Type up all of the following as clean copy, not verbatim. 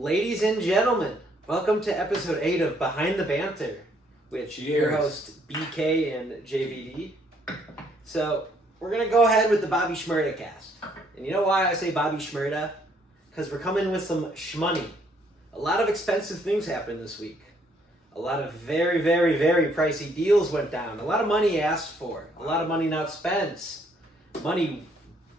Ladies and gentlemen, welcome to episode 8 of Behind the Banter, which your host BK and JVD. So, we're going to go ahead with the Bobby Shmurda cast. And you know why I say Bobby Shmurda? Because we're coming with some shmoney. A lot of expensive things happened this week. A lot of very, very, very pricey deals went down. A lot of money asked for. A lot of money not spent. Money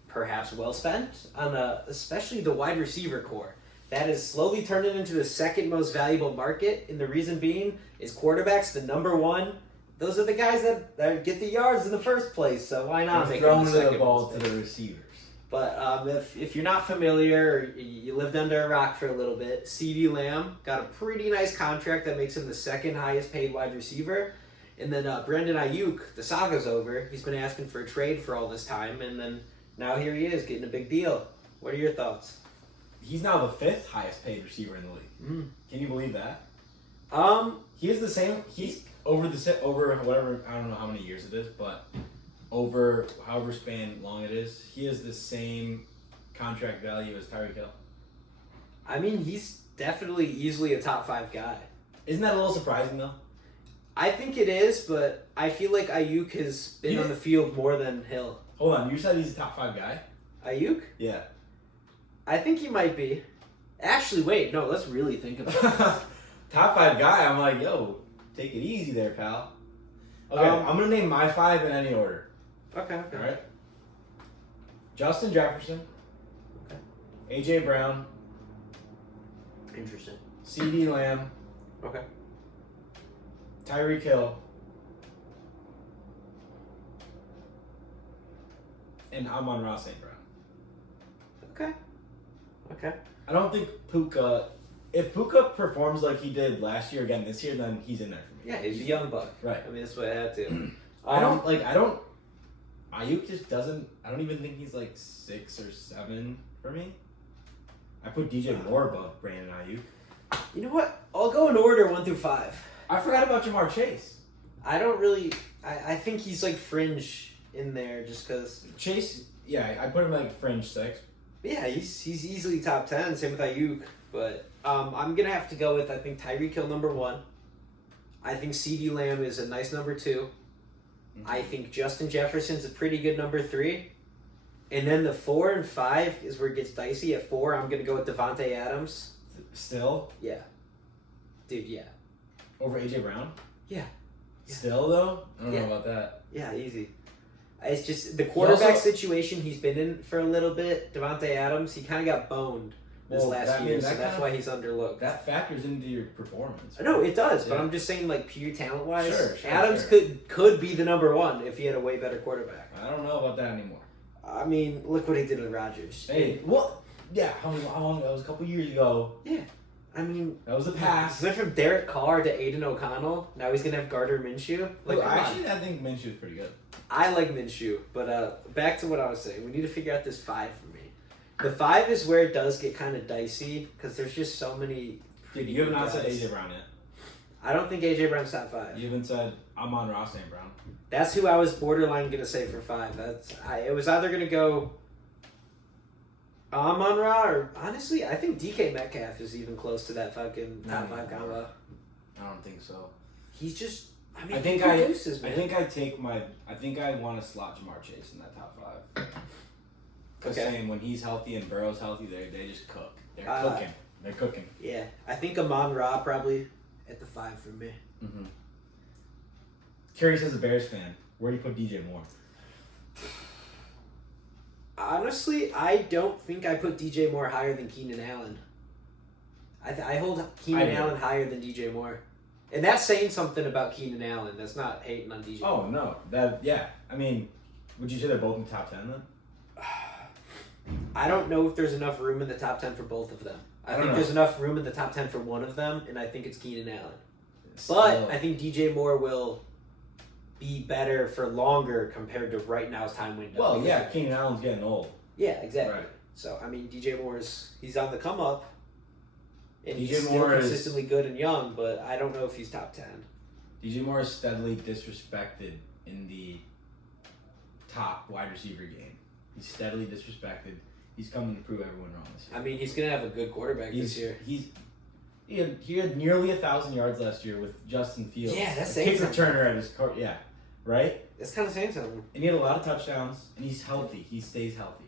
perhaps well spent on especially the wide receiver core. That is slowly turning into the second most valuable market, and the reason being is quarterbacks, the number one. Those are the guys that get the yards in the first place, so why not make them the second the ball to the receivers? But if you're not familiar, or you lived under a rock for a little bit, CeeDee Lamb got a pretty nice contract that makes him the second highest paid wide receiver. And then Brandon Ayuk, the saga's over. He's been asking for a trade for all this time, and then now here he is getting a big deal. What are your thoughts? He's now the fifth highest paid receiver in the league. Can you believe that? He is the same. He's over whatever, I don't know how many years it is, but over however span long it is, he is the same contract value as Tyreek Hill. I mean, he's definitely easily a top 5 guy. Isn't that a little surprising though? I think it is, but I feel like Ayuk has been on the field more than Hill. Hold on, you said he's a top 5 guy? Ayuk? Yeah. I think he might be. Actually, wait, no, let's really think about it. Top 5 guy, I'm like, yo, take it easy there, pal. Okay, I'm going to name my 5 in any order. Okay. All right. Justin Jefferson. Okay. AJ Brown. Interesting. CeeDee Lamb. Okay. Tyreek Hill. And Amon-Ra St. Brown. Okay. I don't think Puka... If Puka performs like he did last year again this year, then he's in there for me. Yeah, he's a young buck. Right. I mean, that's what I had to. Ayuk just doesn't... I don't even think he's like 6 or 7 for me. I put DJ Moore above Brandon Ayuk. You know what? I'll go in order 1 through 5. I forgot about Jamar Chase. I don't really... I think he's like fringe in there just because... Chase, yeah, I put him like fringe 6. Yeah, he's easily top 10. Same with Ayuk. But I'm going to have to go with, I think, Tyreek Hill number 1. I think CeeDee Lamb is a nice number 2. I think Justin Jefferson's a pretty good number 3. And then the 4 and 5 is where it gets dicey. At 4, I'm going to go with Devontae Adams. Still? Yeah. Dude, yeah. Over AJ Brown? Yeah. Still, though? I don't know about that. Yeah, easy. It's just the quarterback situation he's been in for a little bit. Devontae Adams, he kind of got boned this last year, so that's why he's underlooked. That factors into your performance. Right? No, it does, but I'm just saying, like, pure talent-wise, sure, Adams could be the number 1 if he had a way better quarterback. I don't know about that anymore. I mean, look what he did with Rodgers. Hey, what? Yeah, how long? That was a couple years ago. Yeah. I mean, that was the past. He went from Derek Carr to Aiden O'Connell. Now he's going to have Gardner Minshew. Like, actually, I think Minshew is pretty good. I like Minshew, but back to what I was saying. We need to figure out this 5 for me. The 5 is where it does get kind of dicey because there's just so many. Dude, you have not said AJ Brown yet. I don't think AJ Brown's top 5. You haven't said Amon-Ra St. Brown. That's who I was borderline going to say for 5. It was either going to go Amon-Ra or, honestly, I think DK Metcalf is even close to that fucking top 5 combo. I don't think so. He's just... I mean, I think I want to slot Jamar Chase in that top 5. Because saying when he's healthy and Burrow's healthy, they just cook. They're cooking. They're cooking. Yeah. I think Amon-Ra probably at the 5 for me. Mm-hmm. Curious as a Bears fan, where do you put DJ Moore? Honestly, I don't think I put DJ Moore higher than Keenan Allen. I hold Keenan Allen higher than DJ Moore. And that's saying something about Keenan Allen. That's not hating on DJ Moore. Oh, no. I mean, would you say they're both in the top 10 then? I don't know if there's enough room in the top 10 for both of them. I think there's enough room in the top 10 for one of them, and I think it's Keenan Allen. But I think DJ Moore will be better for longer compared to right now's time window. Well, yeah, Keenan Allen's getting old. Yeah, exactly. Right. So, I mean, DJ Moore's, he's on the come up. And DJ he's Moore still consistently good and young, but I don't know if he's top 10. DJ Moore is steadily disrespected in the top wide receiver game. He's steadily disrespected. He's coming to prove everyone wrong this year. I mean, he's gonna have a good quarterback this year. He had nearly 1,000 yards last year with Justin Fields. Yeah, that's a saying kick returner at his court. Yeah, right. That's kind of saying something. And he had a lot of touchdowns, and he's healthy. He stays healthy.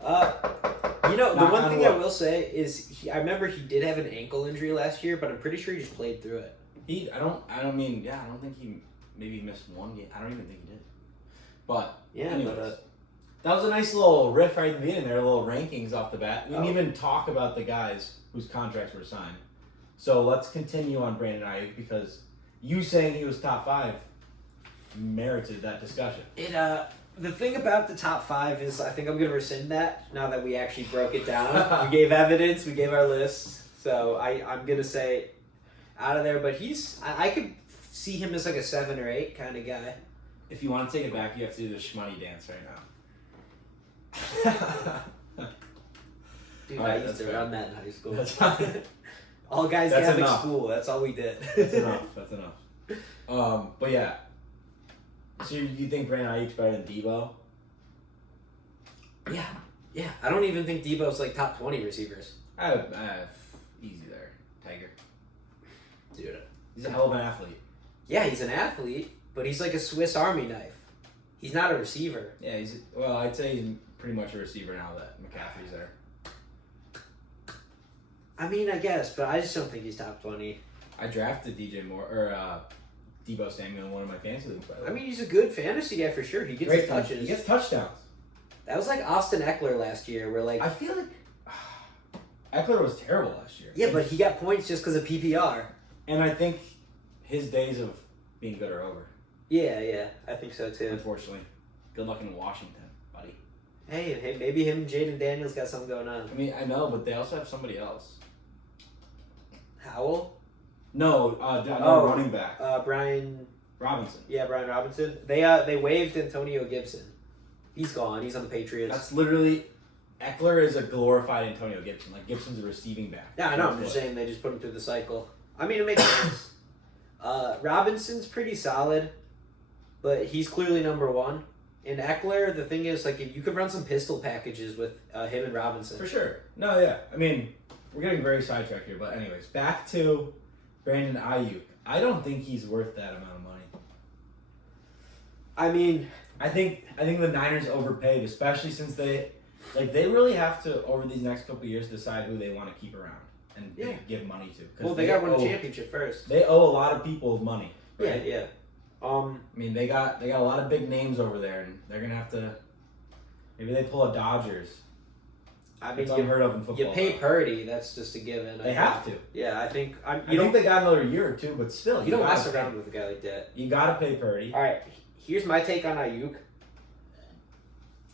The one thing I will say is I remember he did have an ankle injury last year, but I'm pretty sure he just played through it. I don't think he maybe missed one game. I don't even think he did. But yeah, anyways, that was a nice little riff right at the beginning there, a little rankings off the bat. We didn't even talk about the guys whose contracts were signed. So let's continue on Brandon Ayuk because you saying he was top 5 merited that discussion. The thing about the top 5 is I think I'm going to rescind that now that we actually broke it down. We gave evidence, we gave our list. So I'm going to say out of there, but I could see him as like a 7 or 8 kind of guy. If you want to take it back, you have to do the shmoney dance right now. Dude, I used to run that in high school. All guys having school, that's all we did. That's enough. But yeah. So you think Brandon Ayuk's better than Debo? Yeah. I don't even think Debo's like top 20 receivers. Easy there, Tiger. Dude, he's a hell of an athlete. Yeah, he's an athlete, but he's like a Swiss Army knife. He's not a receiver. Yeah, I'd say he's pretty much a receiver now that McCaffrey's there. I mean, I guess, but I just don't think he's top 20. I drafted Debo Samuel in one of my fantasy leagues, by the way. I mean, he's a good fantasy guy for sure. He gets his touches. He gets touchdowns. That was like Austin Eckler last year, where like... I feel like Eckler was terrible last year. Yeah, but he got points just because of PPR. And I think his days of being good are over. Yeah, I think so too. Unfortunately. Good luck in Washington, buddy. Hey, maybe him and Jaden Daniels got something going on. I mean, I know, but they also have somebody else. Howell? No, running back. Brian Robinson. Yeah, Brian Robinson. They waived Antonio Gibson. He's gone. He's on the Patriots. That's literally... Eckler is a glorified Antonio Gibson. Like, Gibson's a receiving back. Yeah, I know. I'm just saying they just put him through the cycle. I mean, it makes sense. Robinson's pretty solid, but he's clearly number 1. And Eckler, the thing is, like, if you could run some pistol packages with him and Robinson. For sure. No, yeah. I mean, we're getting very sidetracked here. But anyways, back to Brandon Ayuk. I don't think he's worth that amount of money. I mean... I think the Niners overpaid, especially since they really have to, over these next couple of years, decide who they want to keep around and give money to. Well, they got to win a championship first. They owe a lot of people money. Right? Yeah. I mean, they got a lot of big names over there, and they're gonna have to. Maybe they pull a Dodgers. I mean, it's unheard of in football. You pay Purdy, that's just a given. They have to. Yeah, I think. I think they got another year or two, but still, you don't mess around with a guy like that. You got to pay Purdy. All right, here's my take on Ayuk.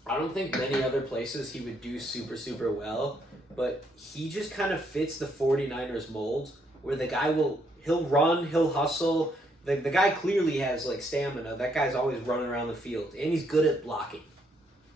I don't think many other places he would do super, super well, but he just kind of fits the 49ers mold where the guy he'll run, he'll hustle. The guy clearly has like stamina. That guy's always running around the field, and he's good at blocking.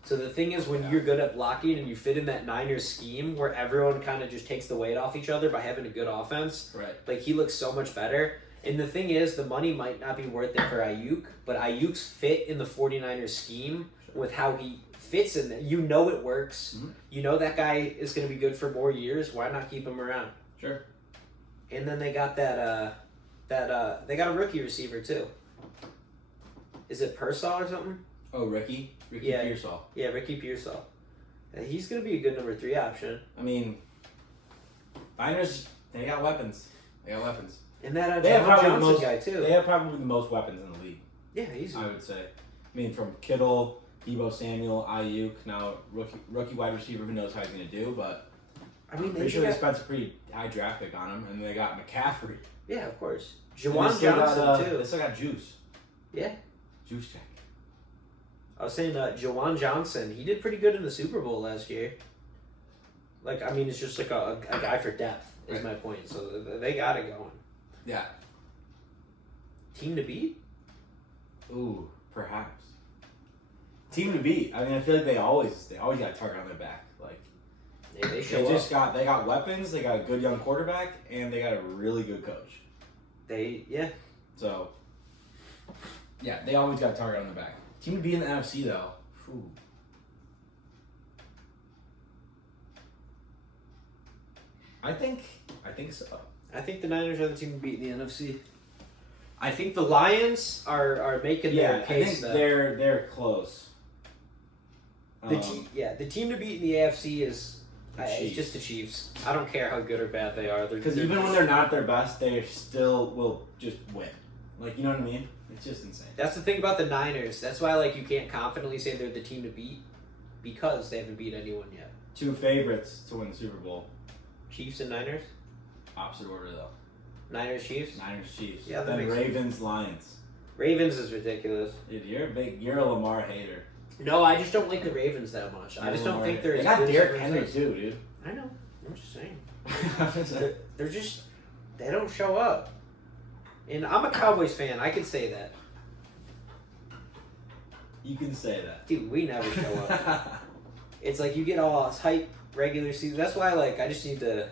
So the thing is, when you're good at blocking and you fit in that Niners scheme where everyone kind of just takes the weight off each other by having a good offense, right? Like he looks so much better. And the thing is, the money might not be worth it for Ayuk, but Ayuk's fit in the 49ers scheme with how he fits in there. You know it works. Mm-hmm. You know that guy is going to be good for more years. Why not keep him around? Sure. And then they got they got a rookie receiver too. Is it Pearsall or something? Oh, Ricky Pearsall. Yeah, Ricky Pearsall. He's going to be a good number 3 option. I mean, Niners, they got weapons. And that Johnson guy too. They have probably the most weapons in the league. Yeah, easy. I would say. I mean, from Kittle, Debo Samuel, Ayuk, now rookie wide receiver, who knows how he's going to do, but I mean, they spent a pretty high draft pick on him, and they got McCaffrey. Yeah, of course. Jawan Johnson, too. They still got Juice. Yeah. Juice check. I was saying Jawan Johnson, he did pretty good in the Super Bowl last year. Like, I mean, it's just like a guy for depth, is my point. So they got it going. Yeah. Team to beat? Ooh, perhaps. Team to beat. I mean, I feel like they always got a target on their back. Like they got weapons. They got a good young quarterback, and they got a really good coach. So, yeah, they always got a target on their back. Team to beat in the NFC though. Ooh. I think so. I think the Niners are the team to beat in the NFC. I think the Lions are making their case. I think they're close. The team to beat in the AFC is it's just the Chiefs. I don't care how good or bad they are. Because even when they're not at their best, they still will just win. Like, you know what I mean? It's just insane. That's the thing about the Niners. That's why you can't confidently say they're the team to beat because they haven't beat anyone yet. 2 favorites to win the Super Bowl. Chiefs and Niners? Opposite order, though. Niners, Chiefs? Niners, Chiefs. Yeah, then Ravens, Lions. Ravens is ridiculous. Dude, you're a Lamar hater. No, I just don't like the Ravens that much. I just don't think they're as good. They got Derrick Henry too, dude. I know. I'm just saying. they're just they don't show up. And I'm a Cowboys fan. I can say that. You can say that. Dude, we never show up. It's like you get all hype regular season. That's why I just need to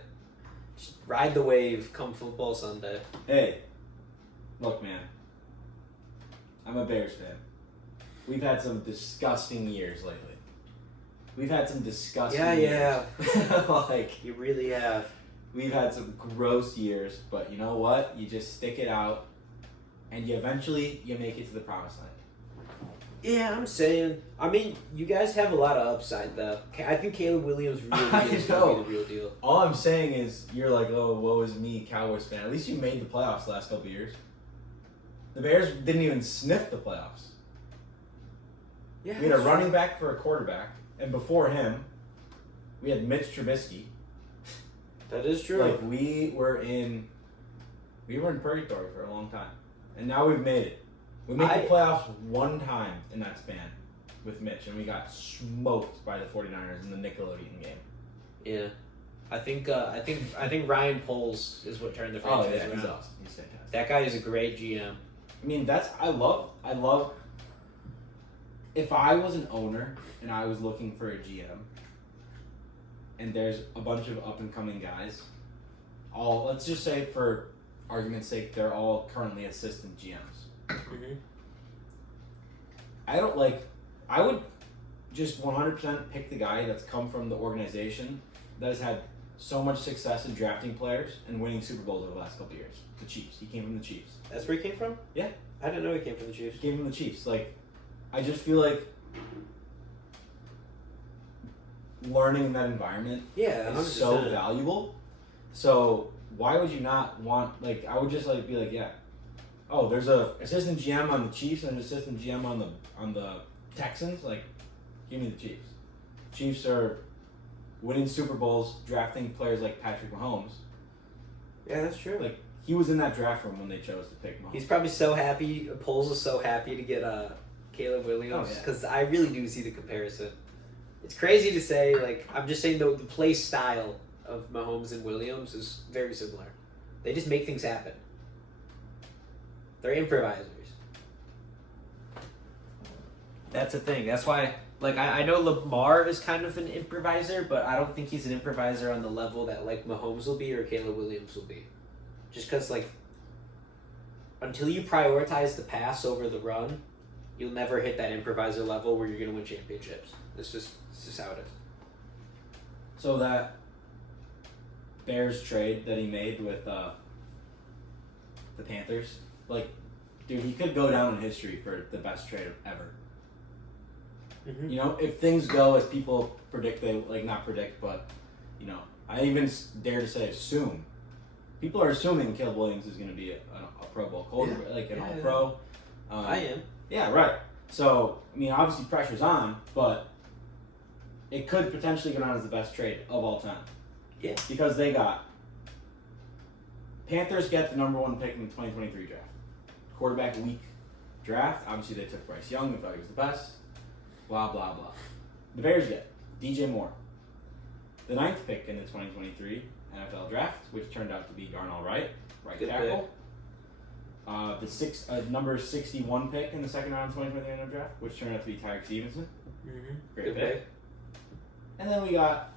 just ride the wave come football Sunday. Hey, look, man. I'm a Bears fan. We've had some disgusting years lately. We've had some disgusting years. You really have. We've had some gross years, but you know what? You just stick it out, and you eventually make it to the promised land. Yeah, I'm saying. I mean, you guys have a lot of upside, though. I think Caleb Williams really is going to be the real deal. All I'm saying is, you're like, oh, woe is me, Cowboys fan. At least you made the playoffs the last couple of years. The Bears didn't even sniff the playoffs. Yeah, we had a running back for a quarterback, and before him, we had Mitch Trubisky. That is true. We were in purgatory for a long time, and now we've made it. We made the playoffs one time in that span with Mitch, and we got smoked by the 49ers in the Nickelodeon game. Yeah, I think Ryan Poles is what turned the franchise around. He's awesome. He's fantastic. That guy is a great GM. I mean, I love. If I was an owner and I was looking for a GM, and there's a bunch of up and coming guys, let's just say for argument's sake, they're all currently assistant GMs. Mm-hmm. I would just 100% pick the guy that's come from the organization that has had so much success in drafting players and winning Super Bowls over the last couple of years. The Chiefs. He came from the Chiefs. That's where he came from? Yeah. I didn't know he came from the Chiefs. He came from the Chiefs. I just feel like learning in that environment is so valuable. So why would you not want, I would just be like, yeah, oh, there's a assistant GM on the Chiefs and an assistant GM on the Texans. Give me the Chiefs. Chiefs are winning Super Bowls, drafting players like Patrick Mahomes. Yeah, that's true. He was in that draft room when they chose to pick Mahomes. He's probably so happy. Poles is so happy to get Caleb Williams because I really do see the comparison. It's crazy to say. I'm just saying the play style of Mahomes and Williams is very similar. They just make things happen. They're improvisers. That's the thing. That's why, I know Lamar is kind of an improviser, but I don't think he's an improviser on the level that, Mahomes will be or Caleb Williams will be. Just because, until you prioritize the pass over the run, you'll never hit that improviser level where you're going to win championships. It's just how it is. So that Bears trade that he made with the Panthers, dude, he could go down in history for the best trade ever. Mm-hmm. If things go as people predict, not predict, but, I even dare to say assume. People are assuming Caleb Williams is going to be a Pro Bowl quarterback, an All-Pro. I am. Yeah, right. So, obviously pressure's on, but it could potentially go down as the best trade of all time. Yeah. Because Panthers get the number 1 pick in the 2023 draft. Quarterback weak draft. Obviously, they took Bryce Young. They thought he was the best. Blah, blah, blah. The Bears get DJ Moore. The 9th pick in the 2023 NFL draft, which turned out to be Darnell Wright, right tackle. The number 61 pick in the second round of 2023 NFL draft, which turned out to be Tyreek Stevenson. Mm-hmm. Great pick. And then we got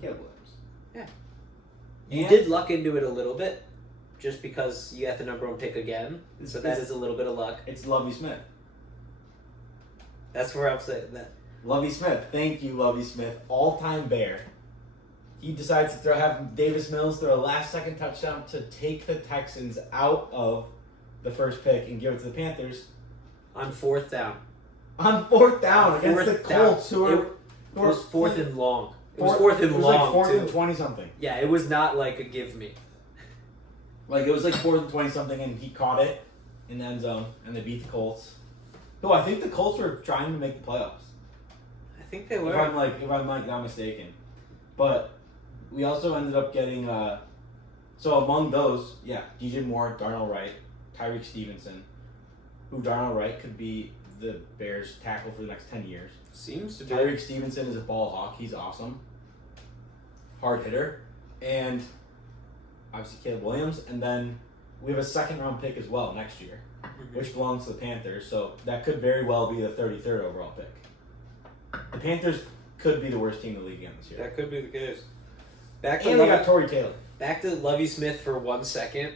Caleb Williams. Yeah. You did luck into it a little bit, just because you got the number 1 pick again. So that is a little bit of luck. It's Lovie Smith. That's where I'm saying that. Lovie Smith. Thank you, Lovie Smith. All-time Bear. he decides to have Davis Mills throw a last-second touchdown to take the Texans out of the first pick and give it to the Panthers. On 4th down. On 4th down against the Colts, it was 4th and long. It was 4th and long. It was like 4th and 20-something. Yeah, it was not like a give me. Like, it was like 4th and 20-something, and he caught it in the end zone, and they beat the Colts. Oh, I think the Colts were trying to make the playoffs. I think they were. If I'm not mistaken. But we also ended up getting, so among those, DJ Moore, Darnell Wright, Tyreek Stevenson, who Darnell Wright could be the Bears' tackle for the next 10 years. Seems to be. Tyreek Stevenson is a ball hawk. He's awesome. Hard hitter. And obviously Caleb Williams. And then we have a 2nd-round pick as well next year, which belongs to the Panthers. So that could very well be the 33rd overall pick. The Panthers could be the worst team in the league again this year. That could be the case. And they got Torrey Taylor. Back to Lovie Smith for 1 second.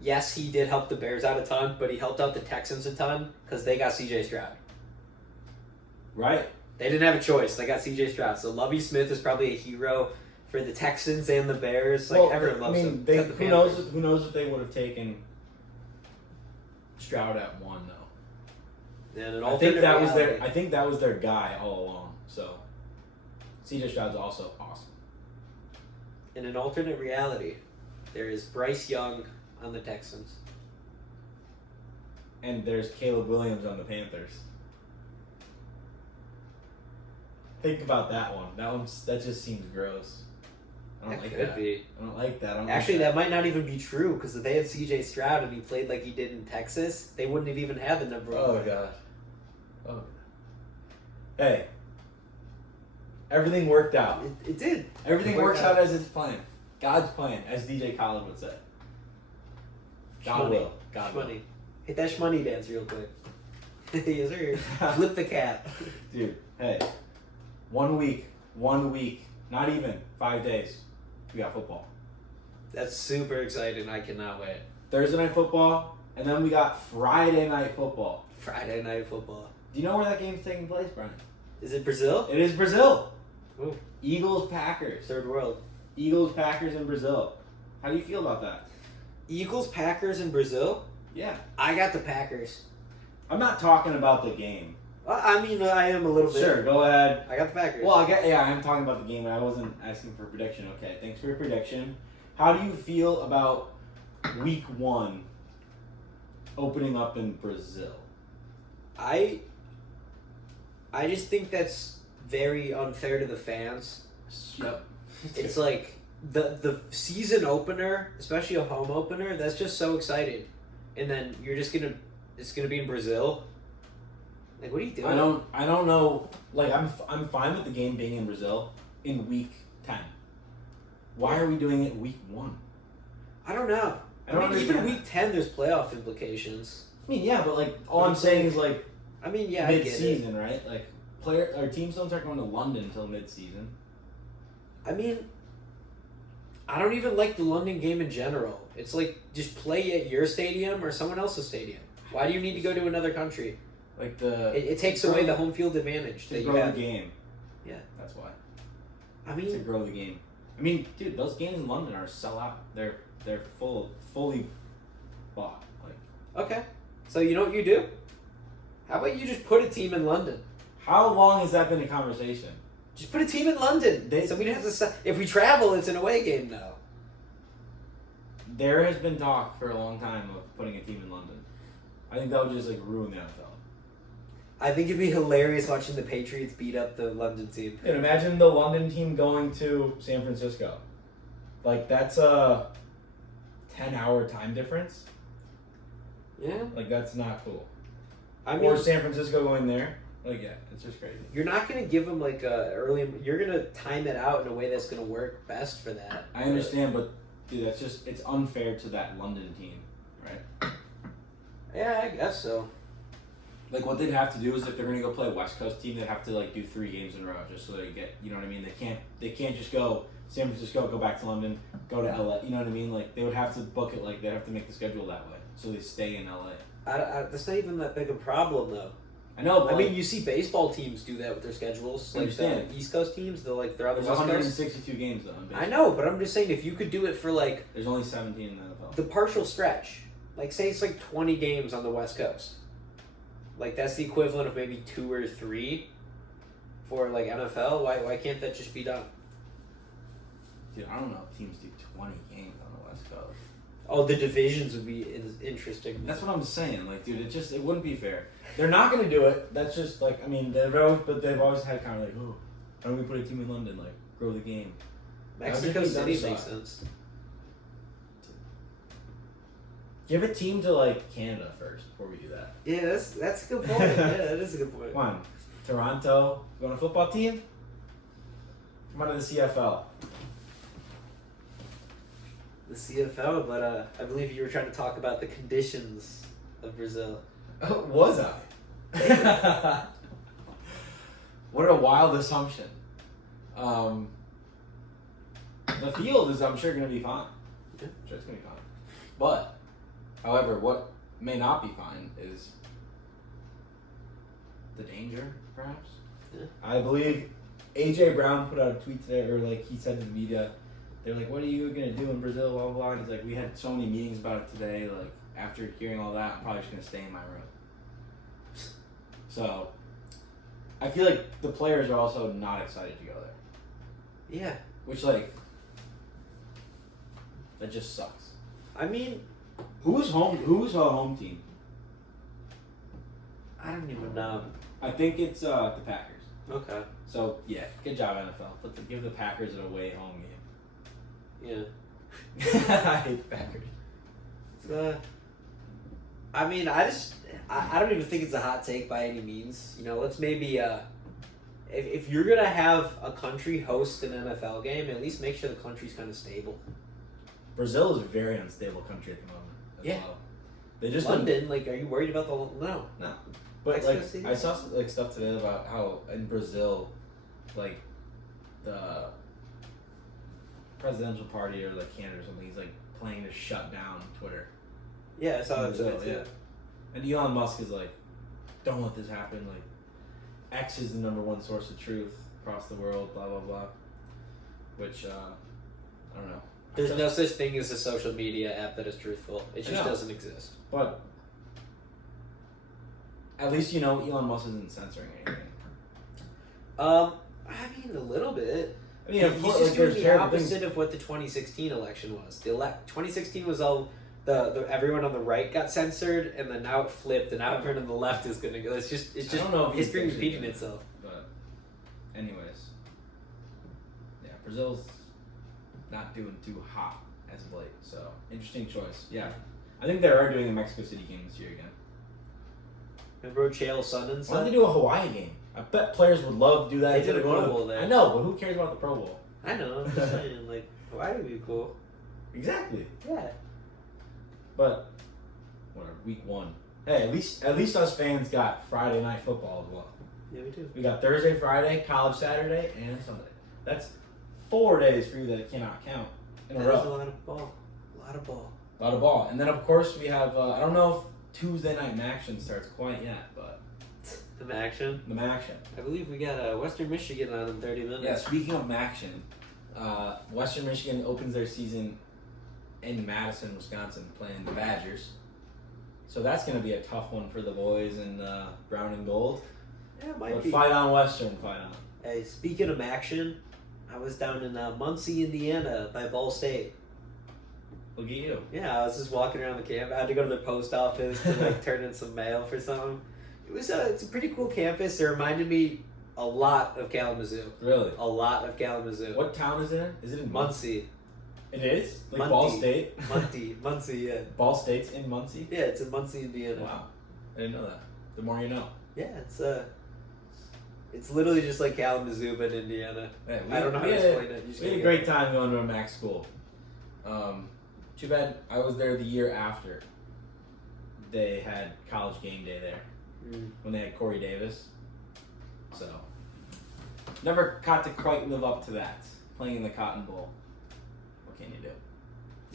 Yes, he did help the Bears out a ton, but he helped out the Texans a ton because they got C.J. Stroud. Right. They didn't have a choice. They got C.J. Stroud. So Lovie Smith is probably a hero for the Texans and the Bears. Like, everyone loves him. Who knows if they would have taken Stroud at 1 though. And I think that was their guy all along. So C.J. Stroud's also awesome. In an alternate reality, there is Bryce Young on the Texans. And there's Caleb Williams on the Panthers. Think about that one. That just seems gross. I don't like that. I don't like that. Actually, that might not even be true because if they had C.J. Stroud and he played like he did in Texas, they wouldn't have even had the number 1. Oh god. Oh. Hey. Everything worked out. It did. Everything works out as it's planned. God's plan, as DJ Khaled would say. God will. God will. Hit that shmoney dance real quick. Yes, sir. Flip the cap. Dude, hey. 1 week, not even 5 days, we got football. That's super exciting. I cannot wait. Thursday night football, and then we got Friday night football. Friday night football. Do you know where that game's taking place, Brian? Is it Brazil? It is Brazil. Ooh. Eagles, Packers. Third world. Eagles, Packers in Brazil. How do you feel about that? Eagles, Packers in Brazil? Yeah. I got the Packers. I'm not talking about the game. I mean, I am a little bit. Sure, go ahead. I got the Packers. Well, I'm talking about the game. I wasn't asking for a prediction. Okay, thanks for your prediction. How do you feel about week 1 opening up in Brazil? I just think that's very unfair to the fans. Yep. It's like the season opener, especially a home opener, that's just so exciting. And then it's gonna be in Brazil. Like, what are you doing? I don't know. Like, I'm fine with the game being in Brazil in week 10. Why are we doing it week 1? I don't know. I mean, even week 10, there's playoff implications. I mean, yeah, but like all I'm saying is like. I mean, yeah, mid-season, right? Like teams don't start going to London until mid-season. I mean, I don't even like the London game in general. It's like just play at your stadium or someone else's stadium. Why do you need to go to another country? Like it takes away the home field advantage that you have. To grow the game. Yeah, that's why. I mean, to grow the game. I mean, dude, those games in London are sell out. They're fully bought. Like, okay, so you know what you do? How about you just put a team in London? How long has that been a conversation? Just put a team in London. So we don't have to. If we travel, it's an away game now. There has been talk for a long time of putting a team in London. I think that would just like ruin the NFL. I think it'd be hilarious watching the Patriots beat up the London team. And imagine the London team going to San Francisco. Like, that's a 10-hour time difference. Yeah. Like, that's not cool. I mean, or San Francisco going there. Like, yeah, it's just crazy. You're not going to give them, like, you're going to time it out in a way that's going to work best for that. I understand, but, dude, it's unfair to that London team, right? Yeah, I guess so. Like, what they'd have to do is if they're going to go play a West Coast team, they'd have to, like, do 3 games in a row just so they get, you know what I mean? They can't just go San Francisco, go back to London, go to LA, you know what I mean? Like, they would have to book it, like, they'd have to make the schedule that way so they stay in LA. That's not even that big a problem, though. I know. I mean, you see baseball teams do that with their schedules. Like the East Coast teams, they're like they're on the There's West Coast. 162 games though. In baseball. I know, but I'm just saying if you could do it for like there's only 17 in the NFL. The partial stretch, like say it's like 20 games on the West Coast. Like that's the equivalent of maybe 2 or 3 for like NFL. Why can't that just be done? Dude, I don't know if teams do 20 games on the West Coast. Oh, the divisions would be interesting. That's what I'm saying. Like, dude, it wouldn't be fair. They're not going to do it. That's just like, I mean, they've always had kind of like, oh, why don't we put a team in London, like, grow the game. Mexico City makes sense. Give a team to like Canada first before we do that. Yeah, that's a good point. Yeah, that is a good point. Come on, Toronto, you want a football team? Come on to the CFL. The CFL, but I believe you were trying to talk about the conditions of Brazil. Oh, was I? What a wild assumption. The field is, I'm sure, going to be fine. Yeah. I'm sure it's going to be fine. But, however, what may not be fine is the danger, perhaps. Yeah. I believe AJ Brown put out a tweet today, or like he said to the media, they're like, what are you going to do in Brazil, blah, blah, blah. And he's like, we had so many meetings about it today. Like, after hearing all that, I'm probably just going to stay in my room. So, I feel like the players are also not excited to go there. Yeah. Which, like, that just sucks. I mean, Who's a home team? I don't even know. I think it's the Packers. Okay. So, yeah, good job, NFL. Give the Packers an away home game. Yeah. I hate the Packers. I mean, I don't even think it's a hot take by any means. You know, let's maybe, if you're going to have a country host an NFL game, at least make sure the country's kind of stable. Brazil is a very unstable country at the moment. Yeah. Well. They just London, like, are you worried about the... No. But, like, I saw like stuff today about how in Brazil, like, the presidential party or, like, candidate or something, he's, like, planning to shut down Twitter. Yeah, I saw that Brazil, today, too. Yeah. And Elon Musk is like, don't let this happen. Like, X is the #1 source of truth across the world, blah, blah, blah. Which, I don't know. There's no such thing as a social media app that is truthful. It just doesn't exist. But at least you know Elon Musk isn't censoring anything. I mean, a little bit. I mean, he's just doing the opposite of what the 2016 election was. 2016 was all the everyone on the right got censored, and then now it flipped, and now everyone on the left is gonna go. It's just I don't know if history repeating itself. But anyways, yeah, Brazil's not doing too hot as of late, so interesting choice. Yeah, I think they are doing a Mexico City game this year again. Remember Chael Sun and Why stuff? don't they do a Hawaii game? I bet players would love to do that. They did a Pro Bowl there. I know, but who cares about the Pro Bowl? I know. I'm just saying, like, Hawaii would be cool. Exactly. Yeah. But whatever. Week 1. Hey, at least us fans got Friday night football as well. Yeah, we do. We got Thursday, Friday, college Saturday, and Sunday. That's 4 days for you that cannot count in a row. That's a lot of ball. A lot of ball. A lot of ball. And then, of course, we have, I don't know if Tuesday night Maction starts quite yet, but... The Maction? The Maction. I believe we got Western Michigan on in 30 minutes. Yeah, speaking of Maction, Western Michigan opens their season in Madison, Wisconsin, playing the Badgers. So that's going to be a tough one for the boys in brown and gold. Yeah, it might but be. Fight on Western, fight on. Hey, speaking of Maction, I was down in Muncie, Indiana by Ball State. Look at you. Yeah, I was just walking around the camp. I had to go to the post office to like turn in some mail for something. It's a pretty cool campus. It reminded me a lot of Kalamazoo. Really? A lot of Kalamazoo. What town is it in? Is it in Muncie? It is? Like Muncie. Ball State? Muncie, yeah. Ball State's in Muncie? Yeah, it's in Muncie, Indiana. Wow. I didn't know that. The more you know. Yeah, it's literally just like Kalamazoo, but in Indiana. Hey, I don't know how to explain it. We had a great time going to a Mac school. Too bad I was there the year after they had college game day there. When they had Corey Davis. So, never got to quite live up to that. Playing in the Cotton Bowl. What can you do?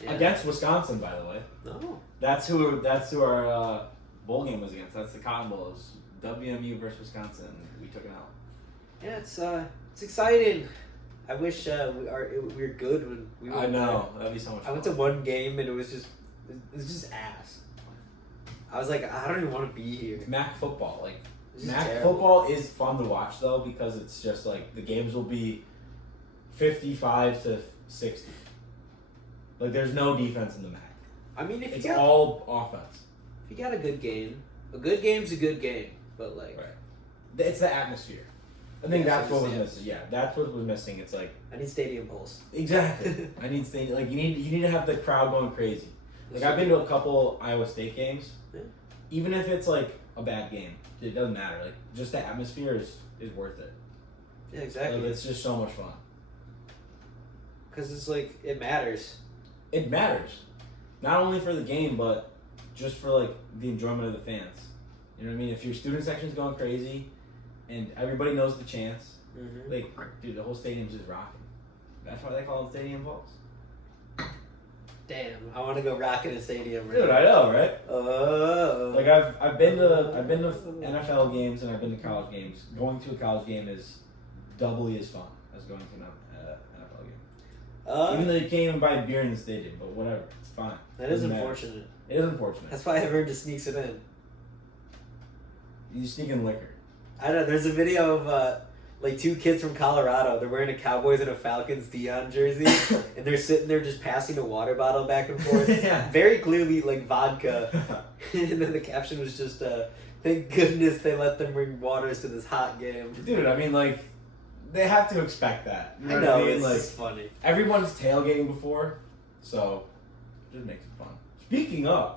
Yeah. Against Wisconsin, by the way. No. That's who our bowl game was against. That's the Cotton Bowl. It was WMU versus Wisconsin. We took an L. Yeah, it's exciting. I wish we were good when we were. I know that'd be so much fun. I went to one game and it was just ass. I was like, I don't even want to be here. MAC football, MAC terrible. football is fun to watch though because it's just like the games will be 55 to 60. Like there's no defense in the MAC. I mean, it's all offense. If you got a good game's a good game, but like, right. It's the atmosphere. I think that's what was missing. Yeah, that's what was missing. It's like I need stadium pulse. Exactly. I need stadium. Like you need to have the crowd going crazy. Like I've been to a couple Iowa State games. Yeah. Even if it's like a bad game, it doesn't matter. Like just the atmosphere is worth it. Yeah, exactly. Like, it's just so much fun. Because it's like it matters. It matters, not only for the game, but just for like the enjoyment of the fans. You know what I mean? If your student section's going crazy, and everybody knows the chants, like dude, the whole stadium's just rocking. That's why they call it Stadium Pulse. Damn, I want to go rock in a stadium. Dude, I know, right? Oh. Like I've been to NFL games and I've been to college games. Going to a college game is doubly as fun as going to an NFL game. Even though you can't even buy beer in the stadium, but whatever, it's fine. That is unfortunate. It is unfortunate. That's why everyone just sneaks it in. You sneak in liquor. I know. There's a video of like two kids from Colorado. They're wearing a Cowboys and a Falcons Dion jersey, and they're sitting there just passing a water bottle back and forth. Yeah. Very clearly like vodka. And then the caption was just, "Thank goodness they let them bring waters to this hot game." Dude, I mean, like, they have to expect that. You I know, what I mean? it's like, just funny. Everyone's tailgating before, so it just makes it fun. Speaking of,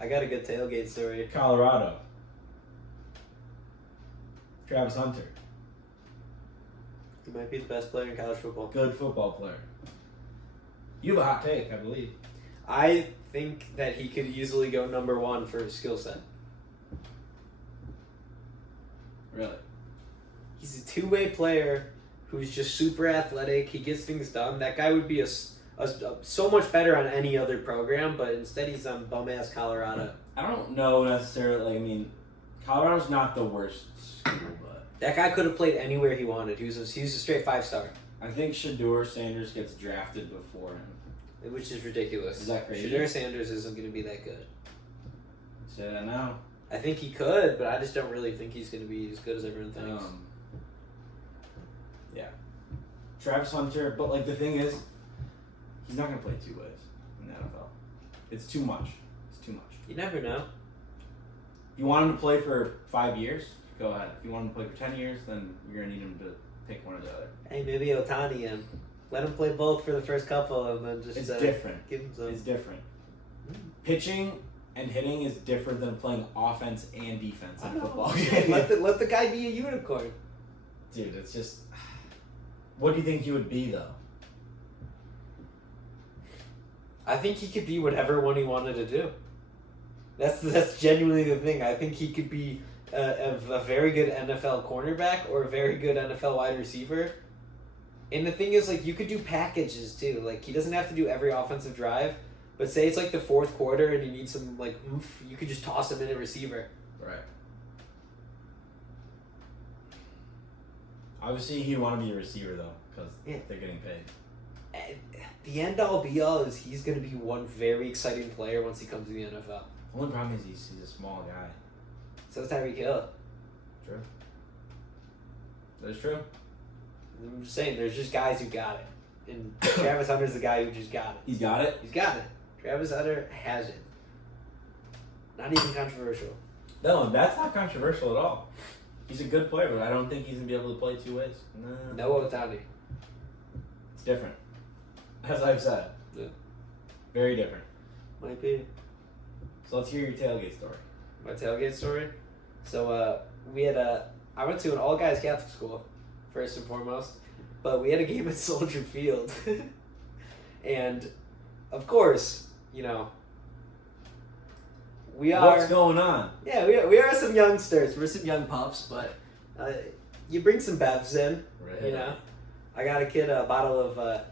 I got a good tailgate story. Colorado. Travis Hunter. He might be the best player in college football. Good football player. You have a hot take, I believe. I think that he could easily go number one for his skill set. Really? He's a two-way player who's just super athletic. He gets things done. That guy would be so much better on any other program, but instead he's on bum-ass Colorado. I don't know necessarily. I mean, Colorado's not the worst school, but That guy could have played anywhere he wanted. He was a straight 5-star. I think Shedeur Sanders gets drafted before him. Which is ridiculous. Is that crazy? Shedeur Sanders isn't going to be that good. Say that now. I think he could, but I just don't really think he's going to be as good as everyone thinks. Yeah. Travis Hunter, but like the thing is, he's not going to play two ways in the NFL. It's too much. It's too much. You never know. If you want him to play for 5 years, go ahead. If you want him to play for 10 years, then you're going to need him to pick one or the other. Hey, maybe Otani and let him play both for the first couple and then just... It's different. Give him some... It's different. Pitching and hitting is different than playing offense and defense in football. let the guy be a unicorn. Dude, it's just... What do you think he would be, though? I think he could be whatever one he wanted to do. That's genuinely the thing. I think he could be a very good NFL cornerback or a very good NFL wide receiver. And the thing is, like, you could do packages, too. Like, he doesn't have to do every offensive drive. But say it's, like, the fourth quarter and you need some, like, oomph, you could just toss him in a receiver. Right. Obviously, he'd want to be a receiver, though, because they're getting paid. And the end-all, be-all is he's going to be one very exciting player once he comes to the NFL. The only problem is he's a small guy. So is Tyreek Hill. True. That's true. I'm just saying, there's just guys who got it. And Travis Hunter's the guy who just got it. He's got it? He's got it. Travis Hunter has it. Not even controversial. No, that's not controversial at all. He's a good player, but I don't think he's going to be able to play two ways. No Otani. It's different. As I've said. Yeah. Very different. Might be. So let's hear your tailgate story. My tailgate story? So, I went to an all-guys Catholic school, first and foremost, but we had a game at Soldier Field. And, of course, you know, we are... What's going on? Yeah, we are some youngsters. We're some young pups, but you bring some bevs in, you know. I got a kid a bottle of,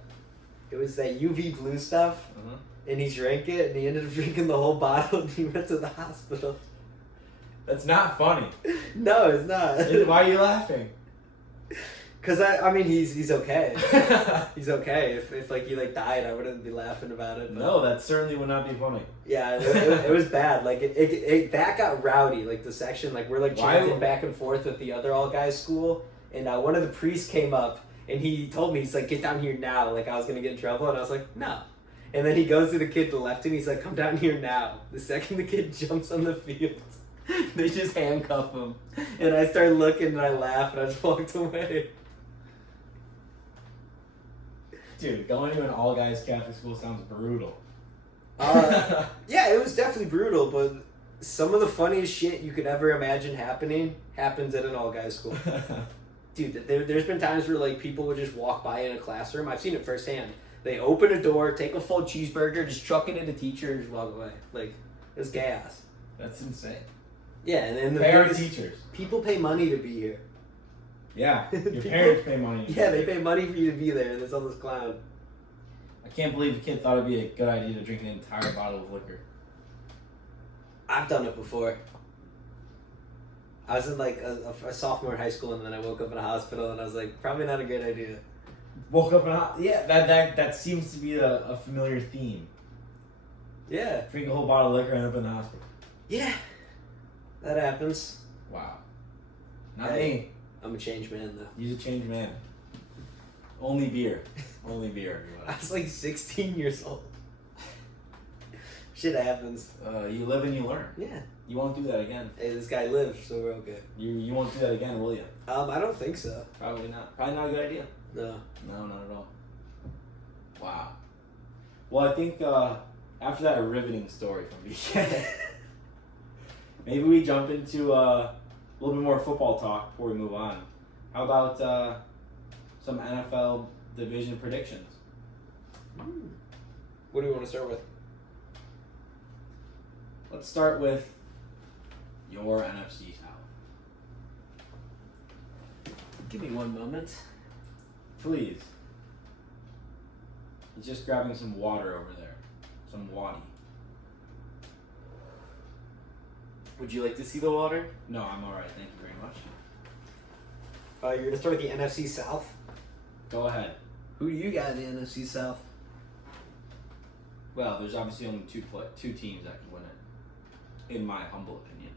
it was that UV blue stuff, and he drank it, and he ended up drinking the whole bottle, and he went to the hospital. That's not funny. No, it's not. Why are you laughing? Cause I mean he's okay. He's okay. If like he like died, I wouldn't be laughing about it. But No, that certainly would not be funny. yeah, it was bad. Like it that got rowdy. Like the section, like we're like chanting back and forth with the other all guys school, and one of the priests came up and he told me, he's like, get down here now. Like I was gonna get in trouble, and I was like, no. And then he goes to the kid to the left, and he's like, come down here now. The second the kid jumps on the field, they just handcuff him, and I started looking and I laughed and I just walked away. Dude, going to an all-guys Catholic school sounds brutal. Yeah, it was definitely brutal, but some of the funniest shit you could ever imagine happening happens at an all-guys school. Dude, there's been times where like people would just walk by in a classroom. I've seen it firsthand. They open a door, take a full cheeseburger, just chuck it in the teacher, and just walk away. Like, it's gas. That's insane. Yeah, and then the parent teachers. People pay money to be here. Yeah, your parents pay money. Yeah, they pay money for you to be there, and there's all this clown. I can't believe the kid thought it'd be a good idea to drink an entire bottle of liquor. I've done it before. I was in like a sophomore in high school, and then I woke up in a hospital, and I was like, probably not a good idea. Woke up in yeah, that seems to be a familiar theme. Yeah. Drink a whole bottle of liquor and end up in the hospital. Yeah. That happens. Wow. Not me. I'm a changed man, though. He's a changed man. Only beer. Only beer, everyone. I was like 16 years old. Shit happens. You live and you learn. Yeah. You won't do that again. Hey, this guy lived, so we're okay. You won't do that again, will you? I don't think so. Probably not. Probably not a good idea. No. No, not at all. Wow. Well, I think after that riveting story from BK, maybe we jump into a little bit more football talk before we move on. How about some NFL division predictions? What do we want to start with? Let's start with your NFC South. Give me one moment. Please. He's just grabbing some water over there. Some wadi. Would you like to see the water? No, I'm alright. Thank you very much. You're going to start with the NFC South? Go ahead. Who do you got in the NFC South? Well, there's obviously only two teams that can win it, in my humble opinion.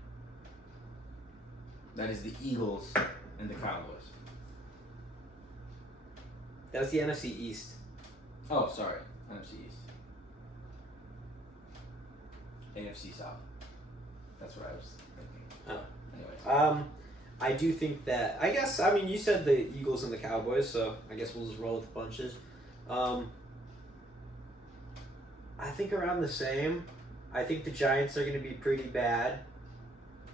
That is the Eagles and the Cowboys. That's the NFC East. Oh, sorry. NFC East. AFC South. That's what I was thinking. Oh. Anyways. I do think that, I mean, you said the Eagles and the Cowboys, so I guess we'll just roll with the punches. I think around the same. I think the Giants are going to be pretty bad.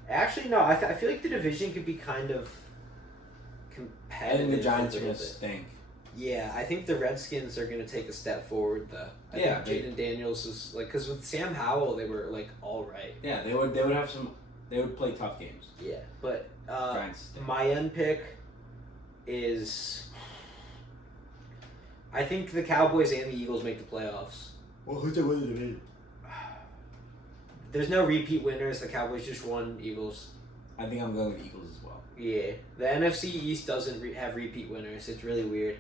Actually, no, I feel like the division could be kind of competitive. And the Giants are going to stink. Yeah, I think the Redskins are going to take a step forward, though. I think Jaden Daniels is, like, because with Sam Howell, they were, like, all right. Yeah, they would have some, they would play tough games. Yeah, but Giants stink. my end pick is, I think the Cowboys and the Eagles make the playoffs. Well, who's the winner of the division? There's no repeat winners. The Cowboys just won. Eagles. I think I'm going with Eagles as well. Yeah, the NFC East doesn't have repeat winners. It's really weird.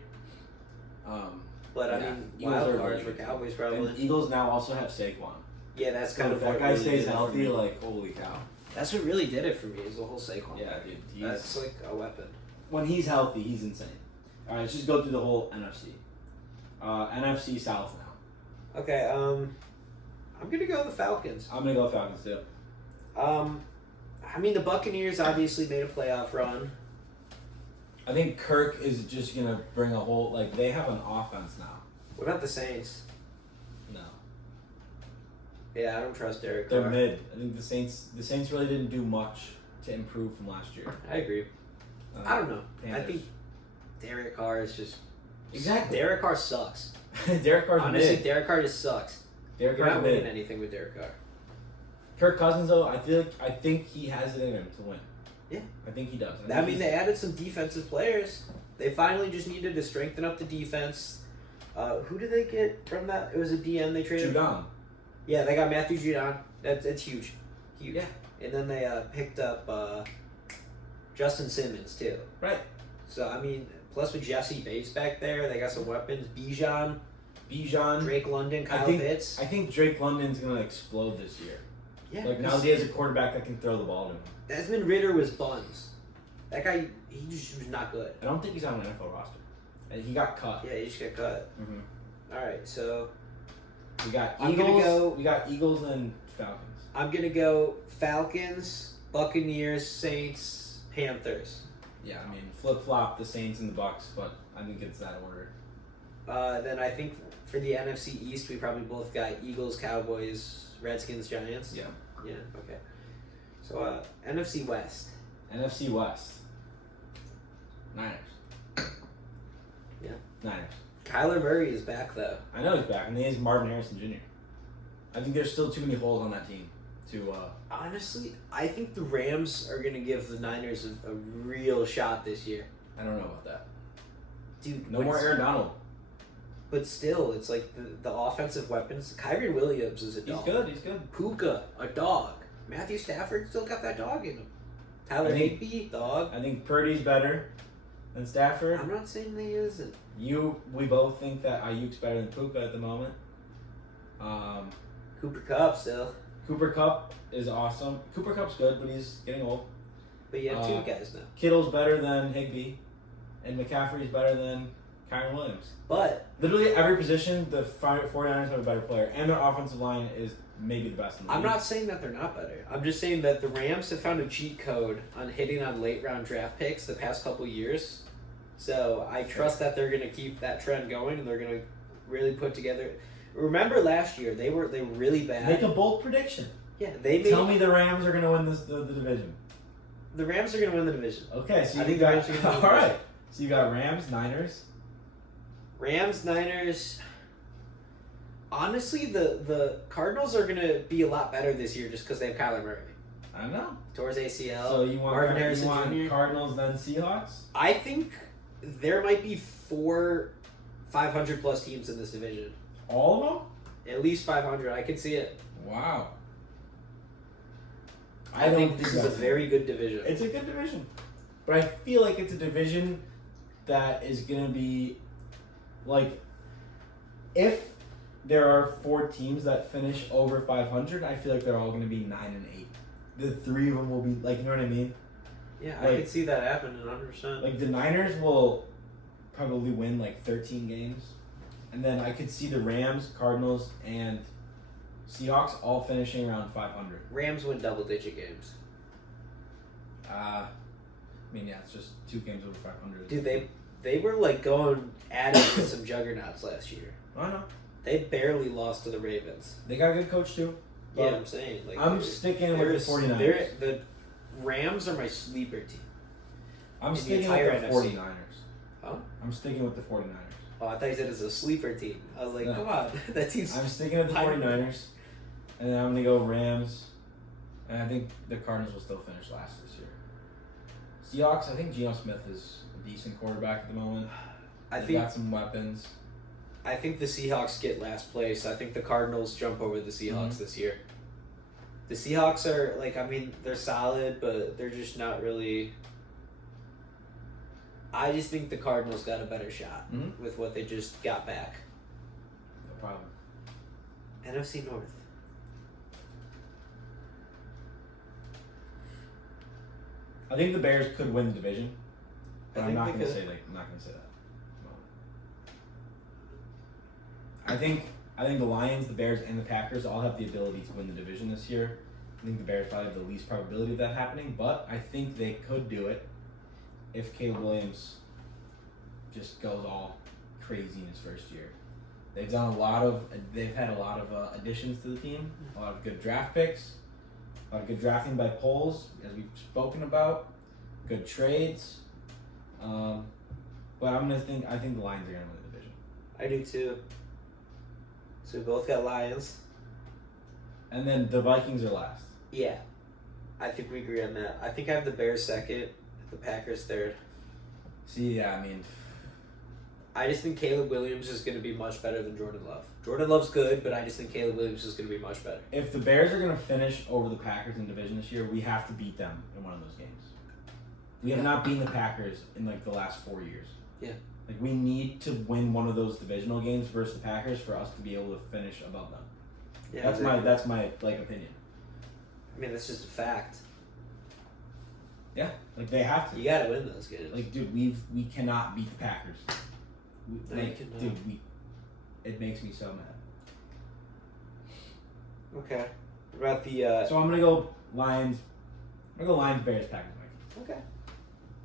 But I mean, wild cards for Cowboys probably. And Eagles now also have Saquon. Yeah, that's kind of if that guy stays healthy. Like, holy cow! That's what really did it for me. Is the whole Saquon. Yeah, dude. That's like a weapon. When he's healthy, he's insane. All right, let's just go through the whole NFC. NFC South now. Okay. I'm gonna go with the Falcons. I'm gonna go Falcons too. I mean, the Buccaneers obviously made a playoff run. I think Kirk is just gonna bring a whole, like, they have an offense now. What about the Saints? No. Yeah, I don't trust Derek They're Carr. mid. I think the Saints really didn't do much to improve from last year. I agree. I don't know. Panthers. I think Derek Carr is just exactly. Derek Carr sucks. Derek Carr's honestly, mid. Derek Carr just sucks. Derek You're Carr's not mid. winning anything with Derek Carr. Kirk Cousins, though, I think he has it in him to win. Yeah, I think he does. I mean, they added some defensive players. They finally just needed to strengthen up the defense. Who did they get from that? It was a DN they traded. Judon. Yeah, they got Matthew Judon. That's huge. Huge. Yeah. And then they picked up Justin Simmons, too. Right. So, I mean, plus with Jesse Bates back there, they got some weapons. Bijan, Drake London, Kyle Pitts. I think Drake London's going to explode this year. Yeah. Like, now he has a quarterback that can throw the ball to him. Desmond Ridder was buns. That guy, he just was not good. I don't think he's on an NFL roster. And he got cut. Yeah, he just got cut. Mm-hmm. All right, so we got Eagles. We got Eagles and Falcons. I'm gonna go Falcons, Buccaneers, Saints, Panthers. Yeah, I mean flip flop the Saints and the Bucks, but I think it's that order. Then I think for the NFC East, we probably both got Eagles, Cowboys, Redskins, Giants. Yeah. Yeah. Okay. So NFC West. NFC West. Niners. Yeah. Niners. Kyler Murray is back though. I know he's back, and he's Marvin Harrison Jr. I think there's still too many holes on that team to. Honestly, I think the Rams are gonna give the Niners a real shot this year. I don't know about that. Dude, no more Aaron Donald. But still, it's like the offensive weapons. Kyrie Williams is a dog. He's good. Puka, a dog. Matthew Stafford still got that dog in him. Tyler Higbee, dog. I think Purdy's better than Stafford. I'm not saying he isn't. We both think that Ayuk's better than Puka at the moment. Cooper Kupp still. Cooper Kupp is awesome. Cooper Kupp's good, but he's getting old. But you have two guys now. Kittle's better than Higbee, and McCaffrey's better than Kyron Williams. But literally every position, the 49ers have a better player, and their offensive line is maybe the best in the league. I'm not saying that they're not better. I'm just saying that the Rams have found a cheat code on hitting on late round draft picks the past couple years. So I trust that they're going to keep that trend going, and they're going to really put together. Remember last year they were really bad. Make a bold prediction. Yeah, tell me the Rams are going to win the division. The Rams are going to win the division. Okay, so I think the Rams are going to win the all division. right. So you got Rams, Niners. Rams, Niners. Honestly, the Cardinals are going to be a lot better this year just because they have Kyler Murray. I know. Towards ACL. So you want Marvin Harrison Jr. Cardinals, then Seahawks? I think there might be 4 500 plus teams in this division. All of them? At least 500. I can see it. Wow. I think this is a very good division. It's a good division. But I feel like it's a division that is going to be, like, if there are 4 teams that finish over 500, I feel like they're all going to be 9 and 8. The 3 of them will be, like, you know what I mean? Yeah, I could see that happening 100%. Like, the Niners will probably win, like, 13 games. And then I could see the Rams, Cardinals, and Seahawks all finishing around 500. Rams win double-digit games. I mean, yeah, it's just 2 games over 500. Dude, they were, like, going at it with some juggernauts last year. I know. They barely lost to the Ravens. They got a good coach, too. Yeah, I'm saying. Like, I'm sticking with the 49ers. The Rams are my sleeper team. I'm sticking with the 49ers. Huh? I'm sticking with the 49ers. Oh, I thought you said it's a sleeper team. I was like, come on. That team's... I'm sticking with the 49ers. And then I'm going to go Rams. And I think the Cardinals will still finish last this year. Seahawks, I think Geno Smith is a decent quarterback at the moment. They've got some weapons. I think the Seahawks get last place. I think the Cardinals jump over the Seahawks this year. The Seahawks are, like, I mean, they're solid, but they're just not really... I just think the Cardinals got a better shot with what they just got back. No problem. NFC North. I think the Bears could win the division, but I'm not going to say that. No. I think the Lions, the Bears, and the Packers all have the ability to win the division this year. I think the Bears probably have the least probability of that happening, but I think they could do it if Caleb Williams just goes all crazy in his first year. They've had a lot of additions to the team, a lot of good draft picks, a lot of good drafting by polls, as we've spoken about, good trades. But I think the Lions are going to win the division. I do too. So we both got Lions. And then the Vikings are last. Yeah. I think we agree on that. I think I have the Bears second, the Packers third. See, yeah, I mean, I just think Caleb Williams is going to be much better than Jordan Love. Jordan Love's good, but I just think Caleb Williams is going to be much better. If the Bears are going to finish over the Packers in division this year, we have to beat them in one of those games. We have not beaten the Packers in like the last 4 years. Yeah. Like we need to win one of those divisional games versus the Packers for us to be able to finish above them. Yeah, that's my like opinion. I mean, that's just a fact. Yeah, like they have to. You got to win those games. Like, dude, we cannot beat the Packers. It makes me so mad. Okay. What about the? So I'm gonna go Lions. I'm gonna go Lions, Bears, Packers, Vikings. Okay.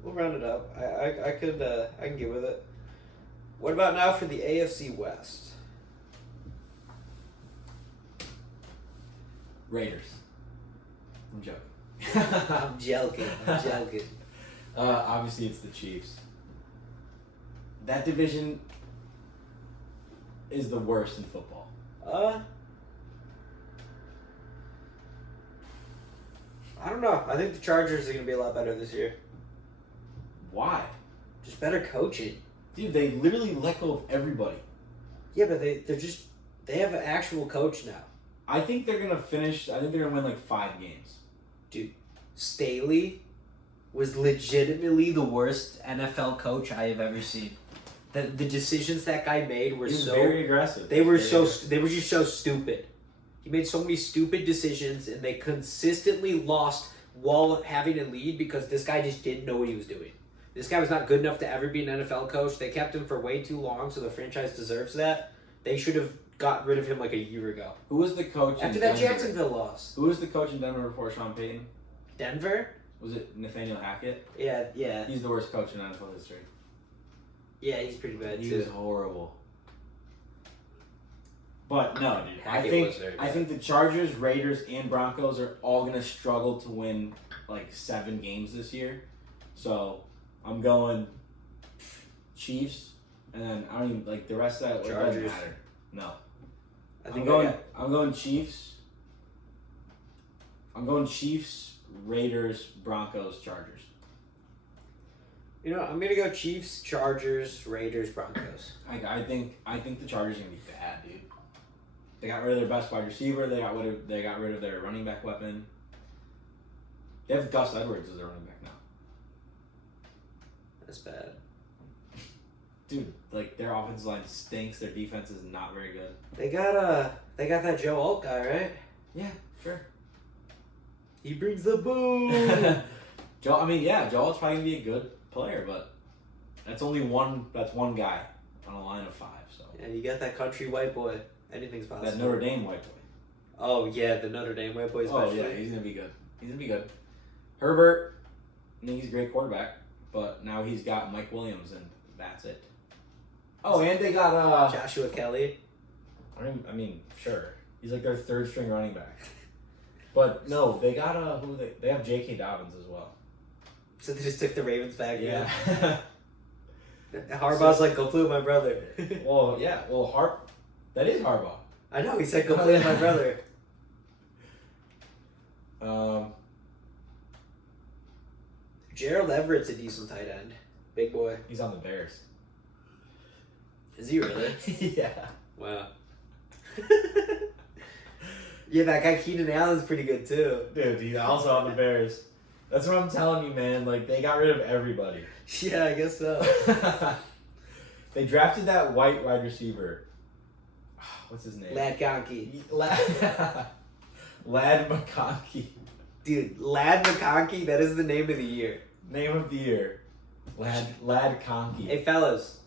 We'll round it up. I can get with it. What about now for the AFC West? Raiders. I'm joking. I'm joking. Obviously, it's the Chiefs. That division is the worst in football. I don't know. I think the Chargers are going to be a lot better this year. Why? Just better coaching. Dude, they literally let go of everybody. Yeah, but they have an actual coach now. I think they're going to finish, I think they're going to win like 5 games. Dude, Staley was legitimately the worst NFL coach I have ever seen. The decisions that guy made were so very aggressive. They were just so stupid. He made so many stupid decisions, and they consistently lost while having a lead because this guy just didn't know what he was doing. This guy was not good enough to ever be an NFL coach. They kept him for way too long, so the franchise deserves that. They should have got rid of him like a year ago. Who was the coach after that Jacksonville loss? Who was the coach in Denver before Sean Payton? Denver? Was it Nathaniel Hackett? Yeah. He's the worst coach in NFL history. Yeah, he's pretty bad too. He was horrible. But no, dude. I think the Chargers, Raiders, and Broncos are all gonna struggle to win like 7 games this year. So I'm going Chiefs, and then I don't even like the rest of that. Chargers. Doesn't matter. No. I'm going Chiefs. I'm going Chiefs, Raiders, Broncos, Chargers. You know, I'm gonna go Chiefs, Chargers, Raiders, Broncos. I think the Chargers are gonna be bad, dude. They got rid of their best wide receiver. They got rid of their running back weapon. They have Gus Edwards as their running back now. That's bad. Dude, like their offensive line stinks. Their defense is not very good. They got that Joe Alt guy, right? Yeah, sure. He brings the boom. Joe Alt's probably gonna be a good player, but that's one guy on a line of 5. So yeah, you got that country white boy. Anything's possible. That Notre Dame white boy. Oh yeah, the Notre Dame white boy. Oh yeah, he's gonna be good. Herbert, I think he's a great quarterback, but now he's got Mike Williams, and that's it. Oh, and they got Joshua Kelly. I mean, sure, he's like their 3rd string running back. But no, they got they have J.K. Dobbins as well. So they just took the Ravens back. Yeah. Harbaugh's like, go play with my brother. Well, yeah. Well, that is Harbaugh. I know. He said, go play with my brother. Gerald Everett's a decent tight end. Big boy. He's on the Bears. Is he really? Yeah. Wow. Yeah, that guy Keenan Allen's pretty good too. Dude, he's also on the Bears. That's what I'm telling you, man. Like, they got rid of everybody. Yeah, I guess so. They drafted that white wide receiver. What's his name? Lad Conkey. Lad McConkey. Dude, Lad McConkey, that is the name of the year. Name of the year. Lad Conkey. Hey, fellas.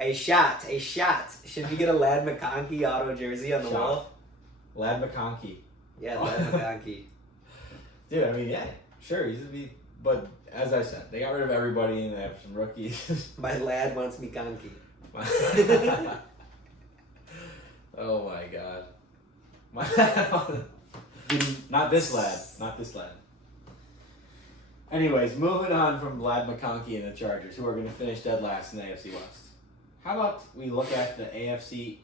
A shot. Should we get a Lad McConkey auto jersey on the wall? Lad McConkey. Yeah, Lad McConkey. Dude, I mean, yeah, sure, he's gonna be. But as I said, they got rid of everybody and they have some rookies. My lad wants me conky. Oh my god. Not this lad. Anyways, moving on from Lad McConkey and the Chargers, who are going to finish dead last in the AFC West. How about we look at the AFC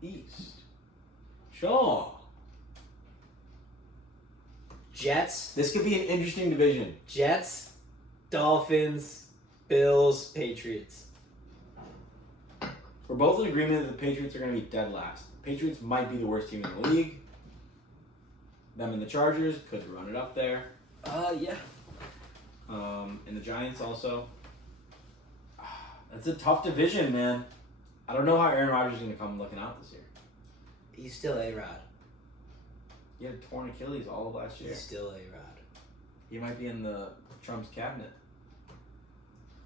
East? Sure. Jets. This could be an interesting division. Jets, Dolphins, Bills, Patriots. We're both in agreement that the Patriots are going to be dead last. The Patriots might be the worst team in the league. Them and the Chargers could run it up there. Yeah. And the Giants also. That's a tough division, man. I don't know how Aaron Rodgers is going to come looking out this year. He's still A-Rod. He had a torn Achilles all of last year. He's still A-Rod. He might be in the Trump's cabinet.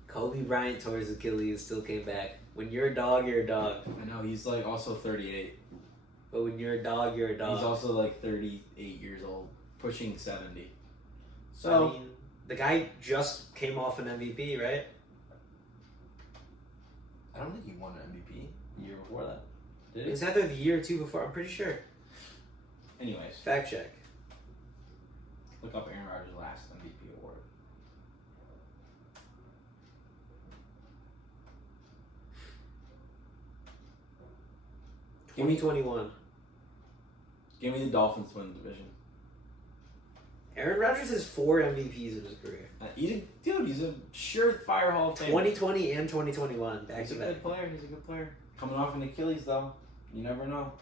Kobe Bryant tore his Achilles, still came back. When you're a dog, you're a dog. I know, he's like also 38. But when you're a dog, you're a dog. He's also like 38 years old, pushing 70. So, I mean, the guy just came off an MVP, right? I don't think he won an MVP the year before that. Did It he? was either the year or two before, I'm pretty sure. Anyways, Fact check. look up Aaron Rodgers' last MVP award. Give me 21. Give me the Dolphins to win the division. Aaron Rodgers has 4 MVPs in his career. He's a surefire Hall of Famer. 2020 and 2021, back He's to a back. good player. He's a good player. Coming off an Achilles, though. You never know.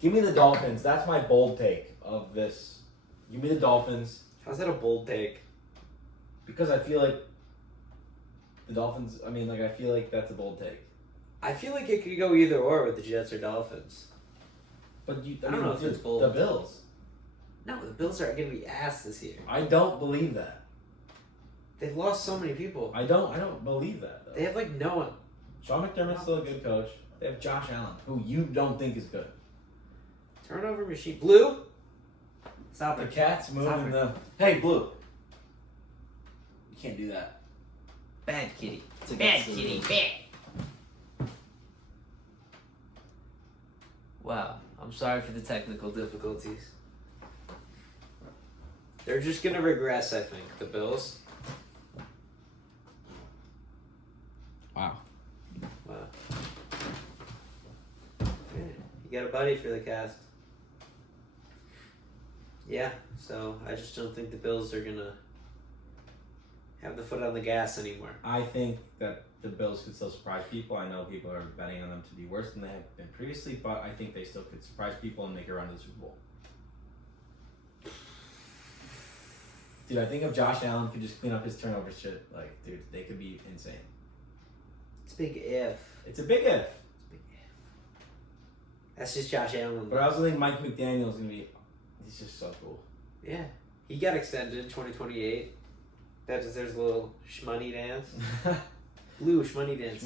Give me the Dolphins. That's my bold take of this. Give me the Dolphins. How's that a bold take? Because I feel like the Dolphins, I feel like that's a bold take. I feel like it could go either or with the Jets or Dolphins. But I don't know if it's bold. The Bills. No, the Bills are going to be ass this year. I don't believe that. They've lost so many people. I don't believe that, though. They have like no one. Sean McDermott's still a good coach. They have Josh Allen, who you don't think is good. Turnover machine. Blue? Stop The it. cat's Stop moving it. the... Hey, Blue. You can't do that. Bad kitty. It's a Bad good kitty. move. Bad. Wow. I'm sorry for the technical difficulties. They're just going to regress, I think, the Bills. Wow. Wow. Yeah, you got a buddy for the cast. Yeah, so I just don't think the Bills are going to have the foot on the gas anymore. I think that the Bills could still surprise people. I know people are betting on them to be worse than they have been previously, but I think they still could surprise people and make a run to the Super Bowl. Dude, I think if Josh Allen could just clean up his turnover shit, dude, they could be insane. It's a big if. It's a big if. That's just Josh Allen. But I also think Mike McDaniel's going to be... He's just so cool. Yeah. He got extended in 2028. That deserves a little shmoney dance. Blue shmoney dance.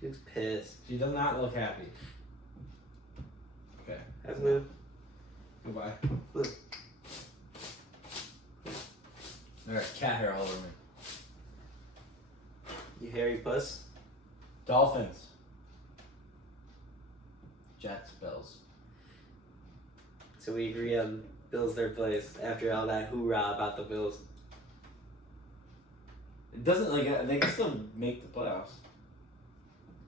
She looks pissed. She does not look happy. Okay. That's Blue. Goodbye. Blue. Alright, cat hair all over me. You hairy puss. Dolphins. Jets, Bills. So we agree on Bills third place after all that hoorah about the Bills. It doesn't, they can still make the playoffs.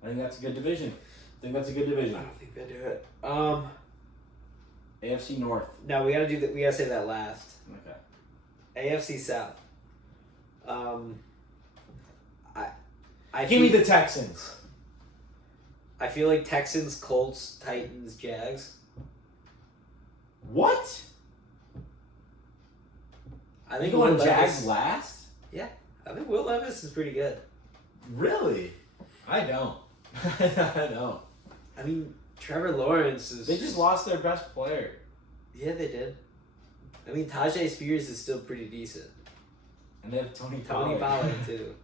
I think that's a good division. I don't think they do it. AFC North. No, we gotta do that. We gotta say that last. Okay. AFC South. Give me the Texans. I feel like Texans, Colts, Titans, Jags. What? I think You going Will Jags Levis- last? Yeah, I think Will Levis is pretty good. Really? I don't. I don't. I mean, Trevor Lawrence is. They just lost their best player. Yeah, they did. I mean, Tajay Spears is still pretty decent. And they have Tony Tony Pollard too.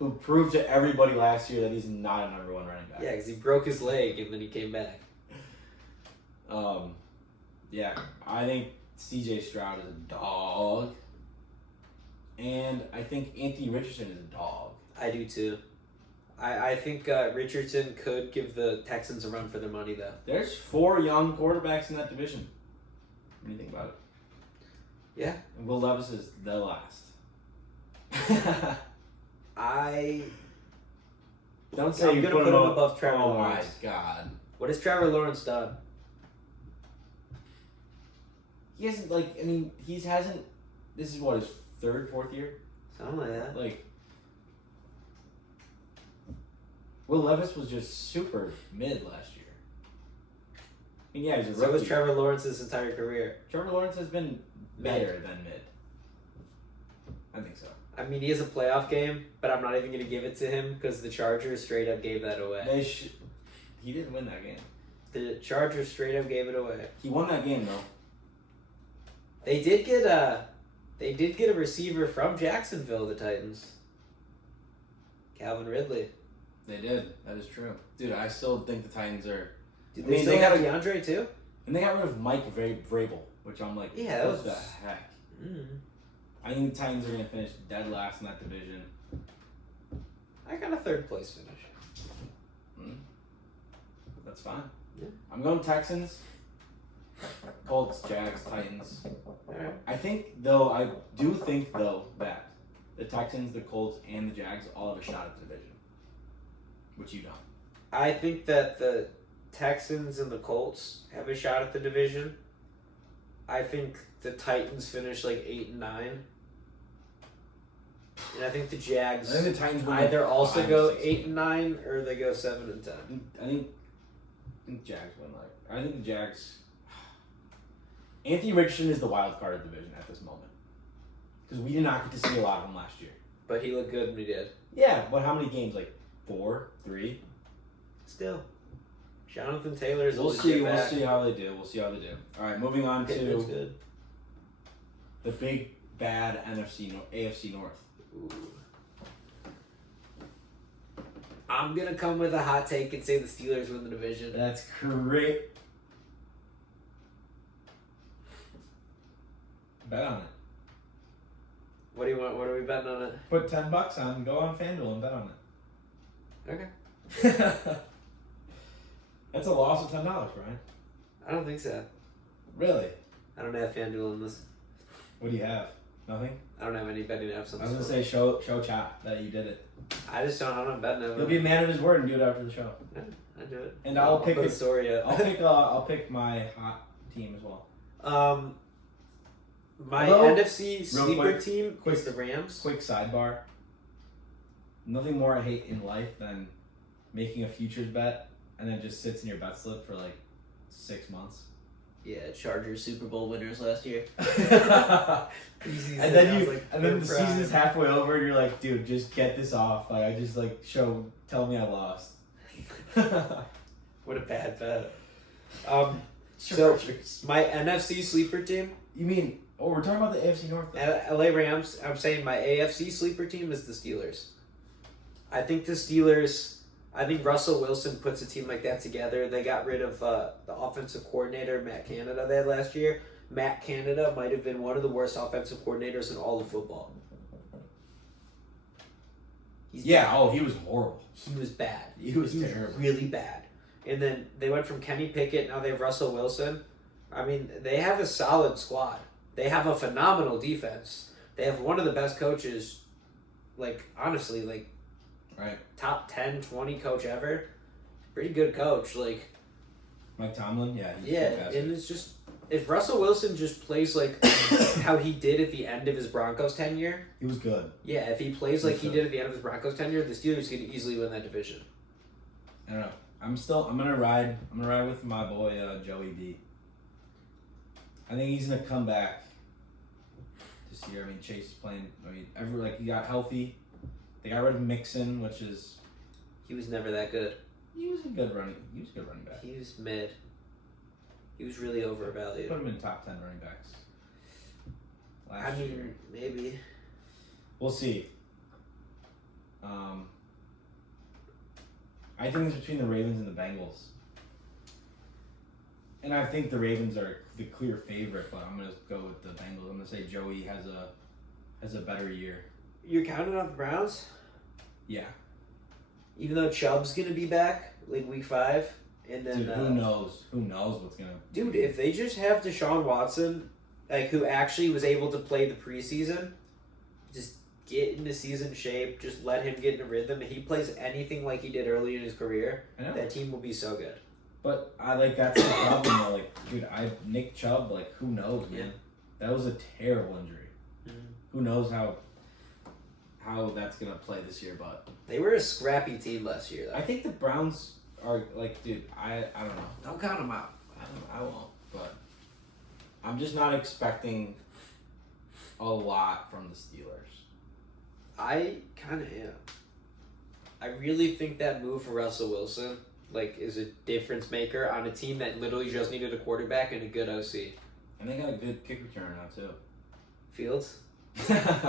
Who proved to everybody last year that he's not a number one running back. Yeah, because he broke his leg and then he came back. Yeah, I think C.J. Stroud is a dog. And I think Anthony Richardson is a dog. I do too. I think Richardson could give the Texans a run for their money though. There's 4 young quarterbacks in that division. What do you think about it? Yeah. And Will Levis is the last. Don't say I'm you gonna put put him him above Trevor Oh Lawrence. my god. What has Trevor Lawrence done? He hasn't, this is what, his 3rd, 4th year? Something like that. Will Levis was just super mid last year. I mean, yeah, he's a rookie. So was Trevor Lawrence's entire career. Trevor Lawrence has been better than mid. I think so. I mean, he has a playoff game, but I'm not even going to give it to him because the Chargers straight up gave that away. He didn't win that game. The Chargers straight up gave it away. He won that game though. They did get a receiver from Jacksonville, the Titans. Calvin Ridley. They did. That is true. Dude, I still think the Titans are... Did they still have DeAndre too? And they got rid of Mike Vrabel, which I'm like, yeah, what the heck? I think the Titans are going to finish dead last in that division. I got a third place finish. That's fine. Yeah. I'm going Texans, Colts, Jags, Titans. Alright. I do think that the Texans, the Colts, and the Jags all have a shot at the division, which you don't. I think that the Texans and the Colts have a shot at the division. I think the Titans finish like 8 and 9. And I think the Jags the Titans either also go 8 and 9 or they go 7 and 10. I think Jags win I think the Jags. Anthony Richardson is the wild card of the division at this moment because we did not get to see a lot of him last year. But he looked good when he did. Yeah, but how many games? Like 4, 3. Still, Jonathan Taylor's. We'll see how they do. All right, moving on to the big bad AFC North. Ooh. I'm gonna come with a hot take and say the Steelers win the division. That's great. Bet on it. What do you want? What are we betting on it? Put $10 on. Go on FanDuel and bet on it. Okay. That's a loss of $10, Brian. I don't think so. Really? I don't have FanDuel in this. What do you have? Nothing? I don't have any betting apps on this. I was gonna say show chat that you did it. I just don't. I'm not betting it. You'll be a man of his word and do it after the show. Yeah, I do it. And I'll pick the story. I'll pick my hot team as well. My NFC sleeper team is the Rams. Quick sidebar. Nothing more I hate in life than making a futures bet and then just sits in your bet slip for like 6 months. Yeah, Chargers Super Bowl winners last year. And then the season's halfway over and you're like, dude, just get this off. Like, I just tell me I lost. What a bad bet. So my NFC sleeper team. You mean? Oh, we're talking about the AFC North. LA Rams. I'm saying my AFC sleeper team is the Steelers. I think the Steelers. I think Russell Wilson puts a team like that together. They got rid of the offensive coordinator, Matt Canada, they had last year. Matt Canada might have been one of the worst offensive coordinators in all of football. He was horrible. He was bad. He was terrible. Really bad. And then they went from Kenny Pickett, now they have Russell Wilson. I mean, they have a solid squad. They have a phenomenal defense. They have one of the best coaches, honestly, right. Top 10, 20 coach ever. Pretty good coach. Mike Tomlin? Yeah. And it's just, if Russell Wilson just plays how he did at the end of his Broncos tenure. He was good. Yeah, if he plays like he did at the end of his Broncos tenure, the Steelers could easily win that division. I don't know. I'm gonna ride with my boy Joey B. I think he's gonna come back this year. I mean, Chase is playing. He got healthy. They got rid of Mixon, which is... He was never that good. He was a good running back. He was mid. He was really overvalued. Put him in top 10 running backs. Last year. Maybe. We'll see. I think it's between the Ravens and the Bengals. And I think the Ravens are the clear favorite, but I'm going to go with the Bengals. I'm going to say Joey has a better year. You're counting on the Browns? Yeah. Even though Chubb's going to be back, week 5. And then, dude, who knows? Who knows what's going to... Dude, if they just have Deshaun Watson, who actually was able to play the preseason, just get into season shape, just let him get in a rhythm, and he plays anything like he did early in his career, that team will be so good. But that's the problem though. Dude, Nick Chubb, who knows, man? That was a terrible injury. Mm-hmm. Who knows how that's gonna play this year, but they were a scrappy team last year, though. I think the Browns are like, dude. I don't know. Don't count them out. I won't. But I'm just not expecting a lot from the Steelers. I kind of am. I really think that move for Russell Wilson is a difference maker on a team that literally just needed a quarterback and a good OC. And they got a good kick returner now too. Fields?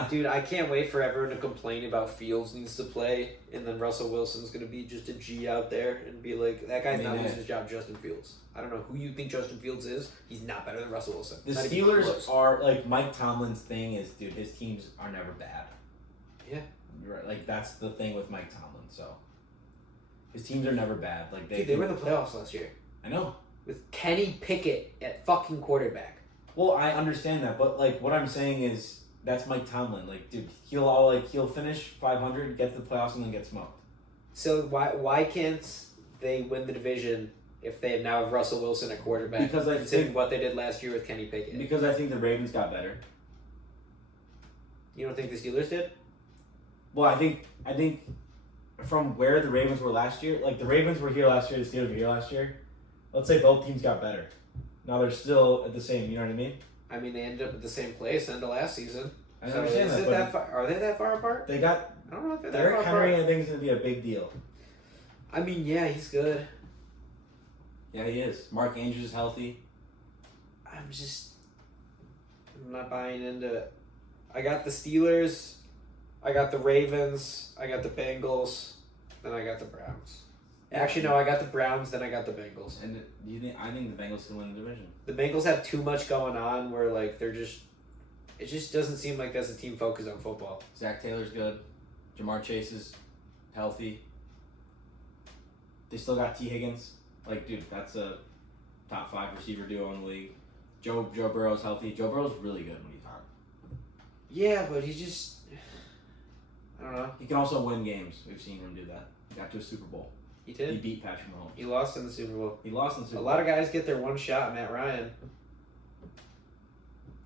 Dude, I can't wait for everyone to complain about Fields needs to play, and then Russell Wilson's going to be just a G out there and be like, that guy's not losing his job, Justin Fields. I don't know who you think Justin Fields is. He's not better than Russell Wilson. The Steelers are, Mike Tomlin's thing is, dude, his teams are never bad. Yeah. You're right. That's the thing with Mike Tomlin, so. His teams are never bad. They were in the playoffs last year. I know. With Kenny Pickett at fucking quarterback. Well, I understand that, but, what I'm saying is, that's Mike Tomlin. Dude, he'll finish 500, get to the playoffs, and then get smoked. So why can't they win the division if they now have Russell Wilson at quarterback? Because I think what they did last year with Kenny Pickett. Because I think the Ravens got better. You don't think the Steelers did? Well, I think from where the Ravens were last year, the Ravens were here last year, the Steelers were here last year. Let's say both teams got better. Now they're still at the same. You know what I mean? I mean, they ended up at the same place end of last season. I understand that. Are they that far apart? They got. I don't know if they're that Derrick far Henry, apart. I think, is going to be a big deal. I mean, yeah, he's good. Yeah, he is. Mark Andrews is healthy. I'm not buying into it. I got the Steelers. I got the Ravens. I got the Bengals. Then I got the Browns. Actually, no, I got the Browns, then I got the Bengals. And I think the Bengals can win the division. The Bengals have too much going on where, they're just... It just doesn't seem like that's a team focused on football. Zach Taylor's good. Jamar Chase is healthy. They still got T. Higgins. Dude, that's a top 5 receiver duo in the league. Joe Burrow's healthy. Joe Burrow's really good when you talk. Yeah, but he's just... I don't know. He can also win games. We've seen him do that. He got to a Super Bowl. He did? He beat Patrick Mahomes. He lost in the Super Bowl. He lost in the Super Bowl. A lot of guys get their one shot, Matt Ryan.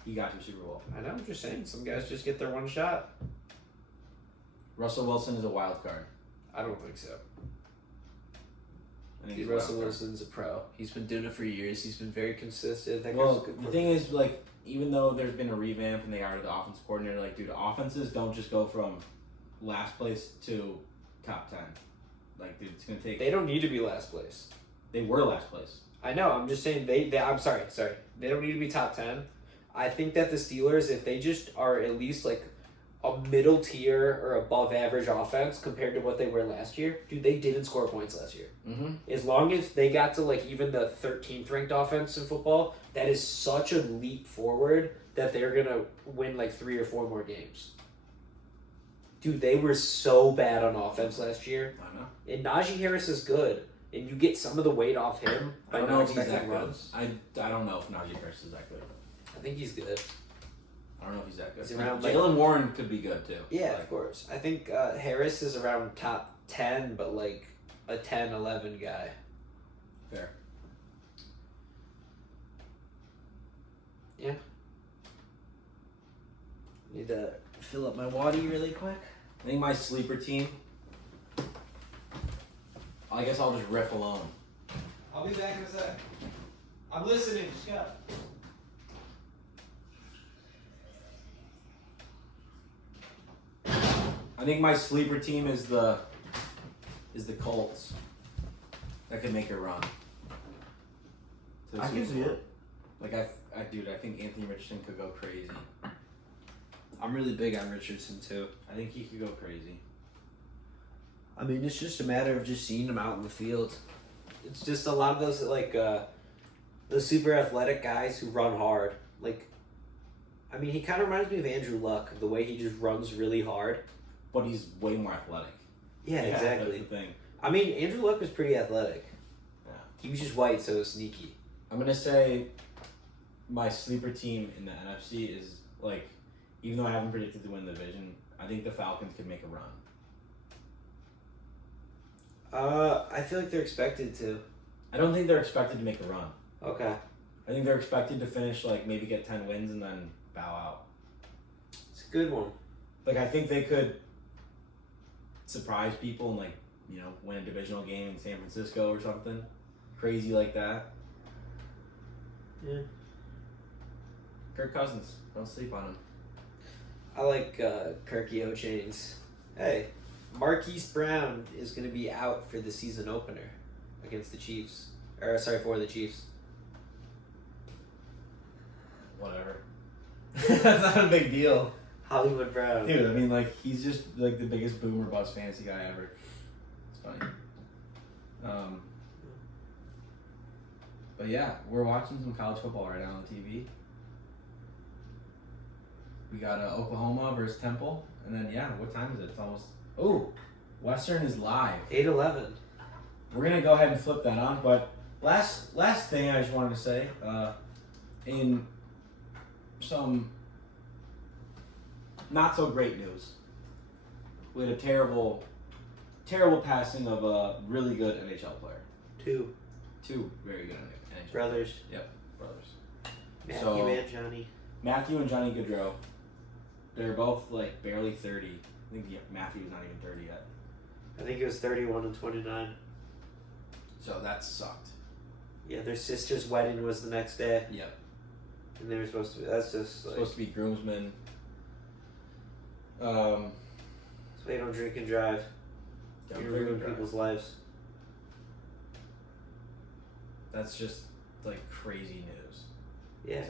He got to a Super Bowl. I know, I'm just saying. Some guys just get their one shot. Russell Wilson is a wild card. I don't think so. I think Russell Wilson's a pro. He's been doing it for years. He's been very consistent. The thing is, even though there's been a revamp and they are the offensive coordinator, dude, offenses don't just go from last place to top 10. Dude, it's gonna take. They don't need to be last place. They were last place. I know. I'm just saying I'm sorry. They don't need to be top 10. I think that the Steelers, if they just are at least a middle tier or above average offense compared to what they were last year, dude, they didn't score points last year. Mm-hmm. As long as they got to even the 13th ranked offense in football, that is such a leap forward that they're gonna win 3 or 4 more games. Dude, they were so bad on offense last year. I know. And Najee Harris is good, and you get some of the weight off him by not expecting runs. I don't know if Najee Harris is that good. I think he's good. I don't know if he's that good. He's around, Jalen Warren could be good too. Yeah, of course. I think Harris is around top 10, but a 10, 11 guy. Fair. Yeah. Need to fill up my waddy really quick. I think my sleeper team. I guess I'll just riff alone. I'll be back in a sec. I'm listening. Just go. I think my sleeper team is the Colts. That could make a run. I can see it. I think Anthony Richardson could go crazy. I'm really big on Richardson too. I think he could go crazy. I mean, it's just a matter of just seeing him out in the field. It's just a lot of those those super athletic guys who run hard. He kind of reminds me of Andrew Luck, the way he just runs really hard. But he's way more athletic. Yeah, exactly. That's the thing. I mean, Andrew Luck was pretty athletic. Yeah. He was just white, so it was sneaky. I'm gonna say my sleeper team in the NFC is even though I haven't predicted to win the division, I think the Falcons could make a run. I feel like they're expected to. I don't think they're expected to make a run. Okay. I think they're expected to finish maybe get 10 wins and then bow out. It's a good one. I think they could surprise people and like, you know, win a divisional game in San Francisco or something crazy like that. Yeah. Kirk Cousins, don't sleep on him. I like Kirky O'Chains. Hey, Marquise Brown is going to be out for the season opener against the Chiefs. Or, sorry, for the Chiefs. Whatever. That's not a big deal. Hollywood Brown. Dude, I mean, like, he's just, like, the biggest boomer bust fantasy guy ever. It's funny. But yeah, we're watching some college football right now on TV. We got Oklahoma versus Temple. And then, yeah, what time is it? It's almost... Oh, Western is live. 8:11. We're going to go ahead and flip that on. But last thing I just wanted to say, in some not so great news, we had a terrible passing of a really good NHL player. Two Very good NHL brothers. Yep, brothers. Matthew and Johnny. Matthew and Johnny Gaudreau. They're both like barely 30. I think Matthew's not even 30 yet. I think it was 31 and 29. So that sucked. Yeah, their sister's wedding was the next day. Yep. And they were supposed to be, that's just like... Supposed to be groomsmen. So they don't drink and drive. Don't You drink ruin and drive. people's lives. That's just like crazy news. Yeah.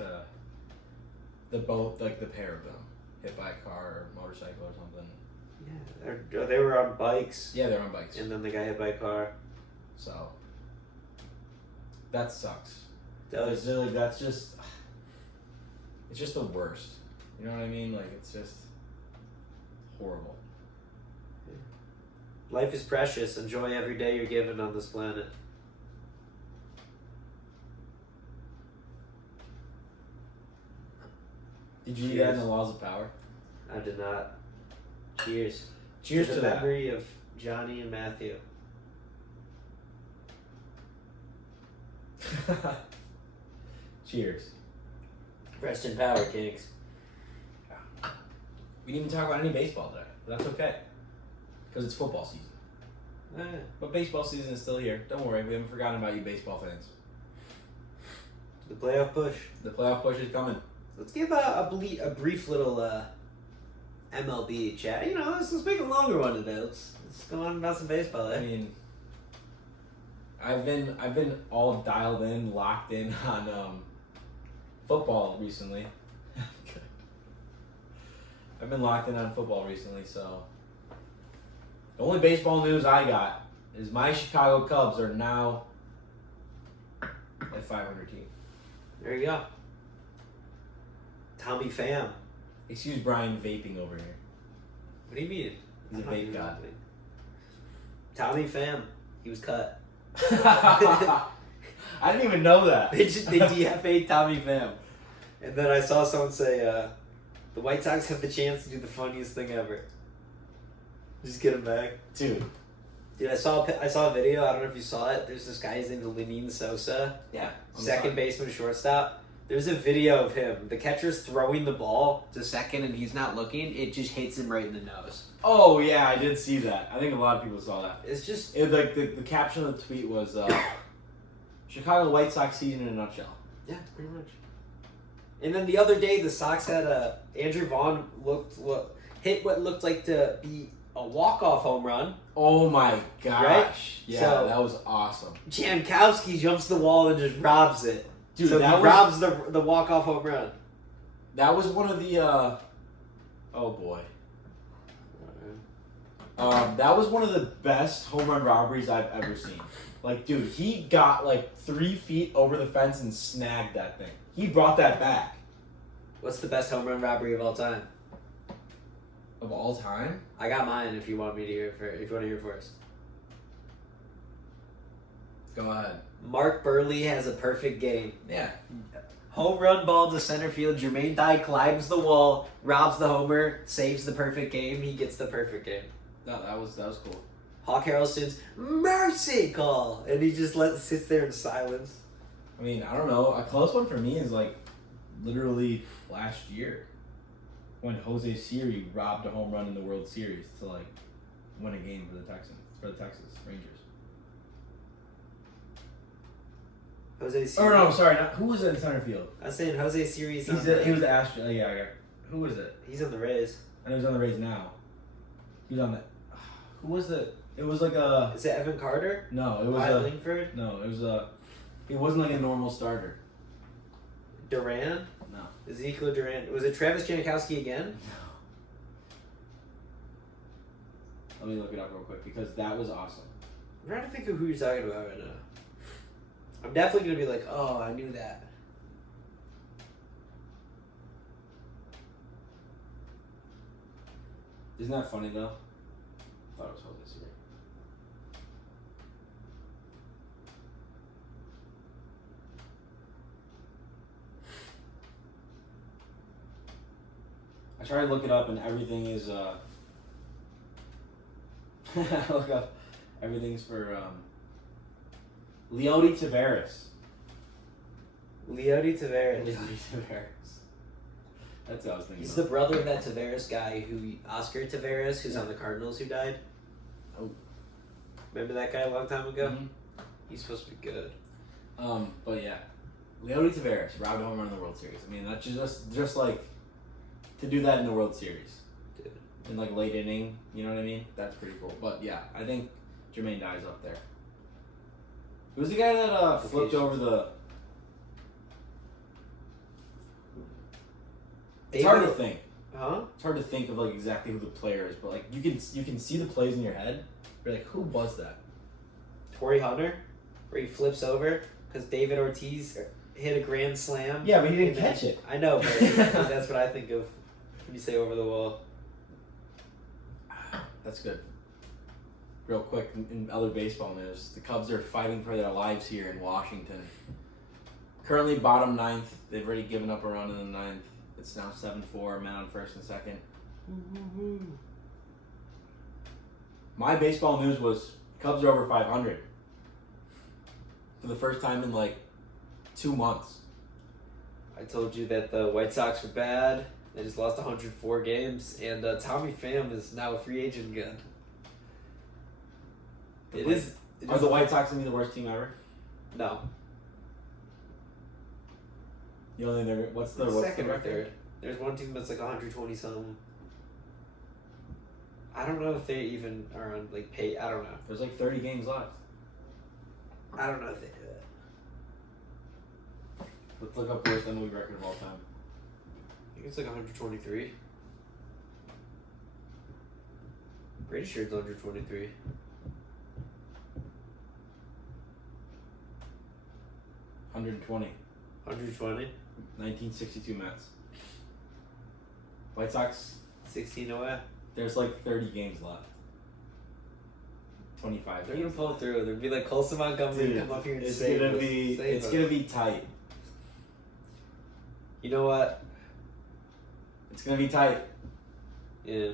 The pair of them hit by a car or motorcycle or something. Yeah. They were on bikes. Yeah, they're on bikes. And then they got hit by a car. So that sucks. Does. That's just, it's just the worst. You know what I mean? Like, it's just horrible. Life is precious. Enjoy every day you're given on this planet. Did you read that in the Laws of Power? I did not. Cheers. Cheers to to the that. memory of Johnny and Matthew. Cheers. Rest in power, Kings. We didn't even talk about any baseball today, but that's okay. Because it's football season. But baseball season is still here. Don't worry, we haven't forgotten about you baseball fans. The playoff push. The playoff push is coming. Let's give a brief little MLB chat. You know, let's make a longer one today. Let's go on about some baseball. I mean, I've been all dialed in, locked in on football recently. I've been locked in on football recently, so the only baseball news I got is my Chicago Cubs are now at 500 team. There you go. Tommy Pham. Excuse Brian vaping over here. What do you mean? He's a vape god. Tommy Pham. He was cut. I didn't even know that. They DFA'd Tommy Pham. And then I saw someone say, the White Sox have the chance to do the funniest thing ever. Just get him back. Dude, I saw a video. I don't know if you saw it. There's this guy, his name's Lenine Sosa. Yeah. Second baseman, shortstop. There's a video of him. The catcher's throwing the ball to second and he's not looking. It just hits him right in the nose. Oh, yeah, I did see that. I think a lot of people saw that. It's just... The caption of the tweet was, Chicago White Sox season in a nutshell. Yeah, pretty much. And then the other day, the Sox had Andrew Vaughn hit what looked like to be a walk-off home run. Oh my gosh. Right? Yeah, So, that was awesome. Jankowski jumps the wall and just robs it. Dude, so that he was, robs the walk-off home run. That was one of the, oh boy. That was one of the best home run robberies I've ever seen. Like, dude, he got like 3 feet over the fence and snagged that thing. He brought that back. What's the best home run robbery of all time? Of all time? I got mine if you want me to hear if you want to hear it first. Go ahead. Mark Burley has a perfect game. Yeah. Home run ball to center field. Jermaine Dye climbs the wall, robs the homer, saves the perfect game. He gets the perfect game. No, that was cool. Hawk Harrelson's mercy call, and he just sits there in silence. I mean, I don't know. A close one for me is like literally last year when Jose Siri robbed a home run in the World Series to like win a game for the Texas Rangers. Jose Siri. Oh no, sorry. Who was it in center field? I was saying Jose Siri's. He was the Astro. Yeah, I got. Who was it? He's on the Rays. I know he's on the Rays now. He was on the. Who was it? It was like a. Is it Evan Carter? No, it was Wyatt Langford? No, it was a. It wasn't like a normal starter. Duran? No. Ezekiel Duran. Was it Travis Janikowski again? No. Let me look it up real quick because that was awesome. I'm trying to think of who you're talking about right now. I'm definitely gonna be like, oh, I knew that. Isn't that funny though? I thought it was Jose Siri. I tried to look it up and everything is I look up everything's for Leody Taveras. Leody Taveras. Leody Taveras. That's what I was thinking. He's the brother of that Taveras guy Oscar Taveras, who's on the Cardinals, who died. Oh. Remember that guy a long time ago? Mm-hmm. He's supposed to be good. But yeah. Leody Taveras robbed a home run in the World Series. I mean, that's just like to do that in the World Series. Dude. In like late inning, you know what I mean? That's pretty cool. But yeah, I think Jermaine Dye's up there. Who's the guy that flipped over the... It's hard to think. Huh? It's hard to think of like exactly who the player is, but like you can see the plays in your head. You're like, who was that? Torrey Hunter, where he flips over because David Ortiz hit a grand slam. Yeah, but he didn't catch it. I know, but that's what I think of when you say over the wall. That's good. Real quick, in other baseball news, the Cubs are fighting for their lives here in Washington. Currently bottom ninth. They've already given up a run in the ninth. It's now 7-4, men on first and second. My baseball news was Cubs are over 500 for the first time in like 2 months. I told you that the White Sox were bad. They just lost 104 games, and Tommy Pham is now a free agent again. Are the White Sox gonna be the worst team ever? No. What's the second or record? third? There's one team that's like 120 something. I don't know if they even are on like pay. I don't know. There's like 30 games left. I don't know if they do it. Let's look up worst MLB record of all time. I think it's like 123. Pretty sure it's 123. 120. 120. 1962 Mets. White Sox. 16 away. There's like 30 games left. 25 They're games. gonna pull through. They'll be like Colson Montgomery come up here and save us. It's gonna be tight. You know what? It's gonna be tight. Yeah.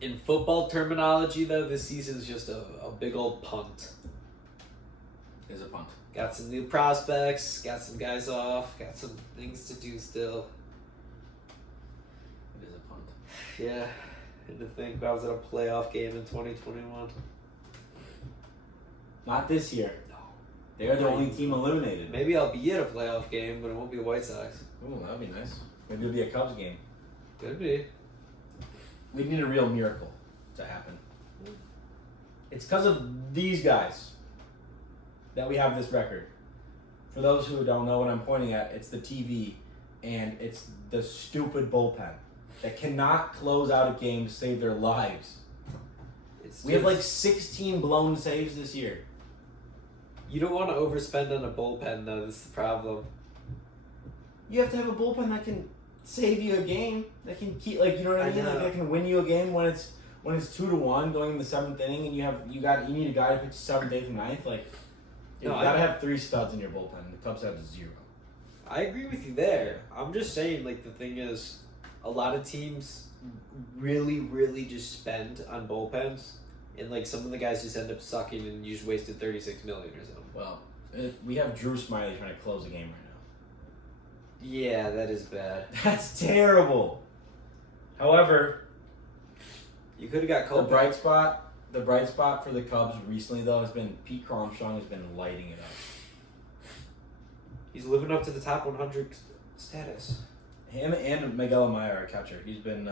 In football terminology, though, this season's just a big old punt. It's a punt. Got some new prospects, got some guys off, got some things to do still. It is a punt. Yeah. And to think I was at a playoff game in 2021. Not this year. No. They're the only team eliminated. Maybe I'll be at a playoff game, but it won't be the White Sox. Ooh, that'd be nice. Maybe it'll be a Cubs game. Could be. We need a real miracle to happen. It's because of these guys that we have this record. For those who don't know what I'm pointing at, it's the TV and it's the stupid bullpen that cannot close out a game to save their lives. We have like 16 blown saves this year. You don't want to overspend on a bullpen, though. This is the problem. You have to have a bullpen that can save you a game, that can keep, like, you know what I mean? Like, that can win you a game when it's 2-1 going in the 7th inning, and you need a guy to pitch 7th, 8th, and 9th. Like, you gotta have 3 studs in your bullpen. The Cubs have 0. I agree with you there. I'm just saying, like, the thing is, a lot of teams really, really just spend on bullpens, and like some of the guys just end up sucking, and you just wasted $36 million or something. Well, we have Drew Smiley trying to close a game right now. Yeah, that is bad. That's terrible. However, You could have got Kopech. The bright spot for the Cubs recently, though, has been Pete Armstrong has been lighting it up. He's living up to the top 100 status. Him and Miguel Amaya, our catcher. He's been,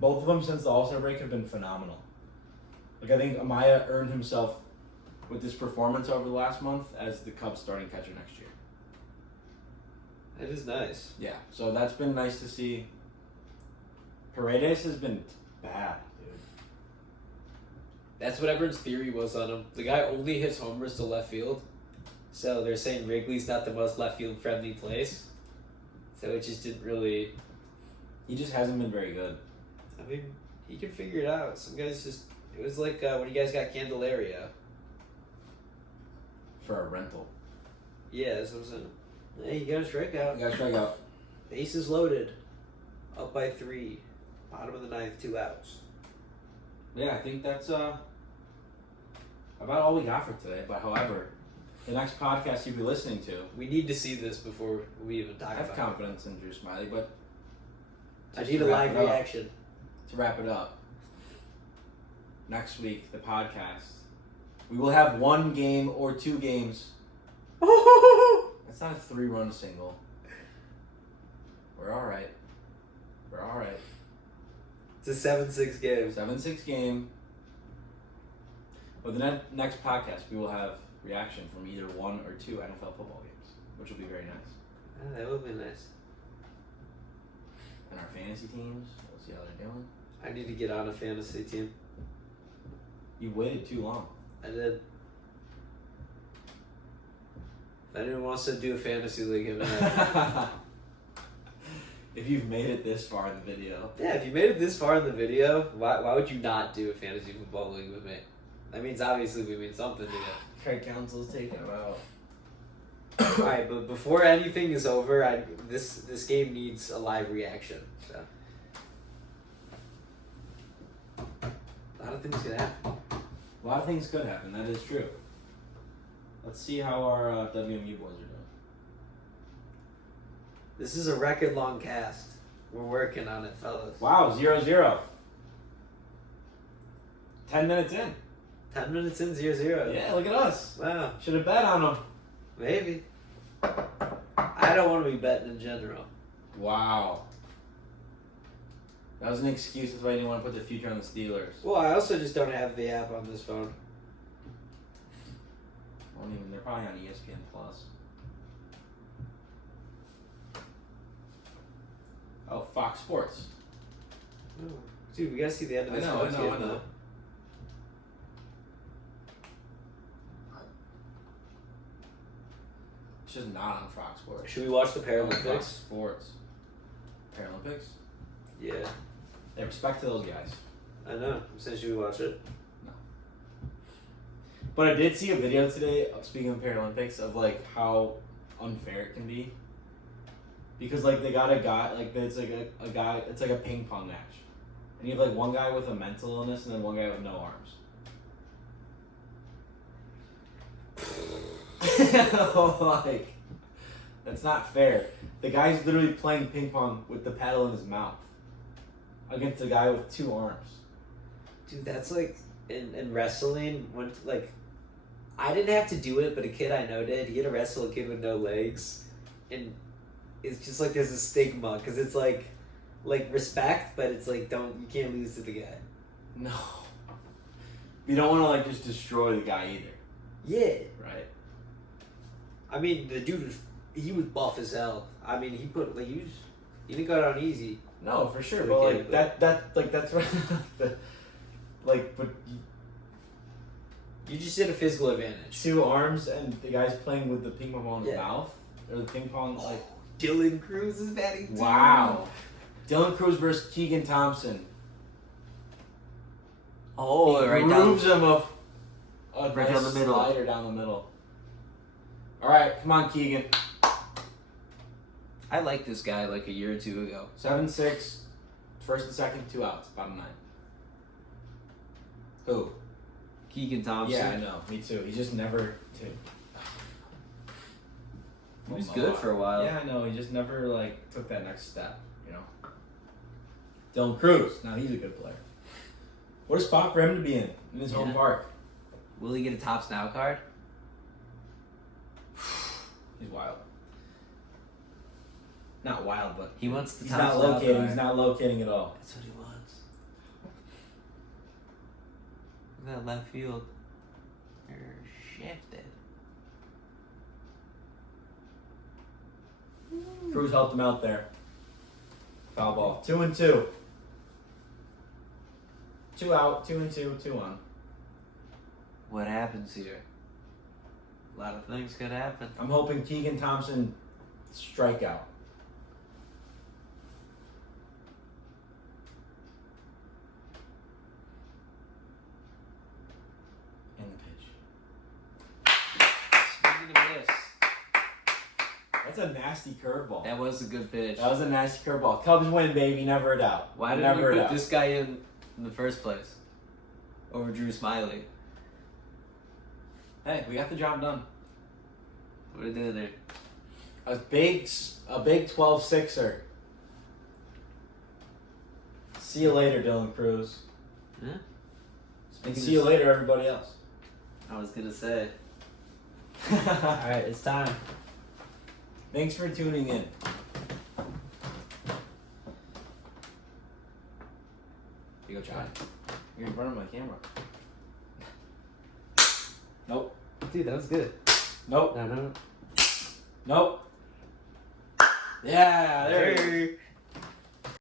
both of them since the All-Star break have been phenomenal. Like, I think Amaya earned himself with this performance over the last month as the Cubs starting catcher next year. It is nice. Yeah, so that's been nice to see. Paredes has been bad, dude. That's what everyone's theory was on him. The guy only hits homers to left field. So they're saying Wrigley's not the most left field friendly place. So it just didn't really... He just hasn't been very good. I mean, he can figure it out. Some guys just... It was like when you guys got Candelaria. For a rental. Yeah, that's what I'm saying. Hey, you got a strikeout. You got a strikeout. Bases loaded. Up by 3. Bottom of the 9th, 2 outs. Yeah, I think that's about all we got for today. But however, the next podcast you'll be listening to... We need to see this before we even talk about it. I have confidence in Drew Smiley, but... I need a live reaction. To wrap it up, next week, the podcast, we will have 1 game or 2 games. That's not a 3-run single. We're all right. We're all right. It's a 7-6 game. 7-6 game. But the next podcast, we will have reaction from either 1 or 2 NFL football games, which will be very nice. That will be nice. And our fantasy teams, we'll see how they're doing. I need to get on a fantasy team. You've waited too long. I did. If anyone wants to do a fantasy league, hit me up. If you've made it this far in the video. Yeah, if you made it this far in the video, why would you not do a fantasy football league with me? That means obviously we mean something to you. Craig Council's taking him out. Alright, but before anything is over, this game needs a live reaction. So a lot of things could happen. A lot of things could happen, that is true. Let's see how our WMU boys are doing. This is a record-long cast. We're working on it, fellas. Wow, 0-0. 10 minutes in. 10 minutes in, 0-0. Yeah, look at us. Wow. Should have bet on them. Maybe. I don't want to be betting in general. Wow. That was an excuse. That's why you didn't want to put the future on the Steelers. Well, I also just don't have the app on this phone. Well, even they're probably on ESPN Plus. Oh, Fox Sports. Oh. Dude, we gotta see the end of this. I know. It's just not on Fox Sports. Should we watch the Fox Paralympics? Sports. Paralympics? Yeah. Hey, respect to those guys. I know. I'm saying, should we watch it? No. But I did see a video today, speaking of Paralympics, of like how unfair it can be. Because like they got a guy, like it's like a guy, it's like a ping pong match. And you have like one guy with a mental illness and then one guy with no arms. Like, that's not fair. The guy's literally playing ping pong with the paddle in his mouth against a guy with 2 arms. Dude, that's like in wrestling when like I didn't have to do it, but a kid I know did. He had to wrestle a kid with no legs, and it's just like there's a stigma because it's like respect, but it's like you can't lose to the guy. No. You don't want to like just destroy the guy either. Yeah. Right. I mean, the dude he was buff as hell. I mean, he didn't go down easy. No, for sure. But like that's right. Like, but you just did a physical advantage. 2 arms and the guy's playing with the ping pong in his mouth, or the ping pong like. Dylan Cruz is batting. Wow. Dylan Cruz versus Keegan Thompson. Oh, he right grooves down. him a Right nice down the middle. slider down the middle. All right, come on, Keegan. I liked this guy like a year or 2 ago. 7-6, first and second, 2 outs, bottom 9. Who? Keegan Thompson. Yeah, I know. Me too. He just never. He was good for a while. Yeah, I know. He just never took that next step. You know. Dylan Cruz. Now he's a good player. What a spot for him to be in his home park. Will he get a Tops Now card? He's wild. Not wild, but He wants the he's Tops not Now locating. card. He's not locating at all. That's what he wants. Look at that left field. They're shifted. Cruz helped him out there. Foul ball. 2-2. 2 out, 2-2, 2 on. What happens here? A lot of things could happen. I'm hoping Keegan Thompson strikeout. And the pitch. Speaking of this, That's a nasty curveball. that was a good pitch. That was a nasty curveball. Cubs win, baby. Never a doubt. Why didn't Never we a put doubt. this guy in the first place? Over Drew Smiley. Hey, we got the job done. What are they doing there? A big 12-6er. See you later, Dylan Cruz. Huh? And see you later, everybody else. I was gonna say. Alright, it's time. Thanks for tuning in. You go try. You're in front of my camera. Nope. Dude, that was good. Nope. No. Nope. Yeah, there.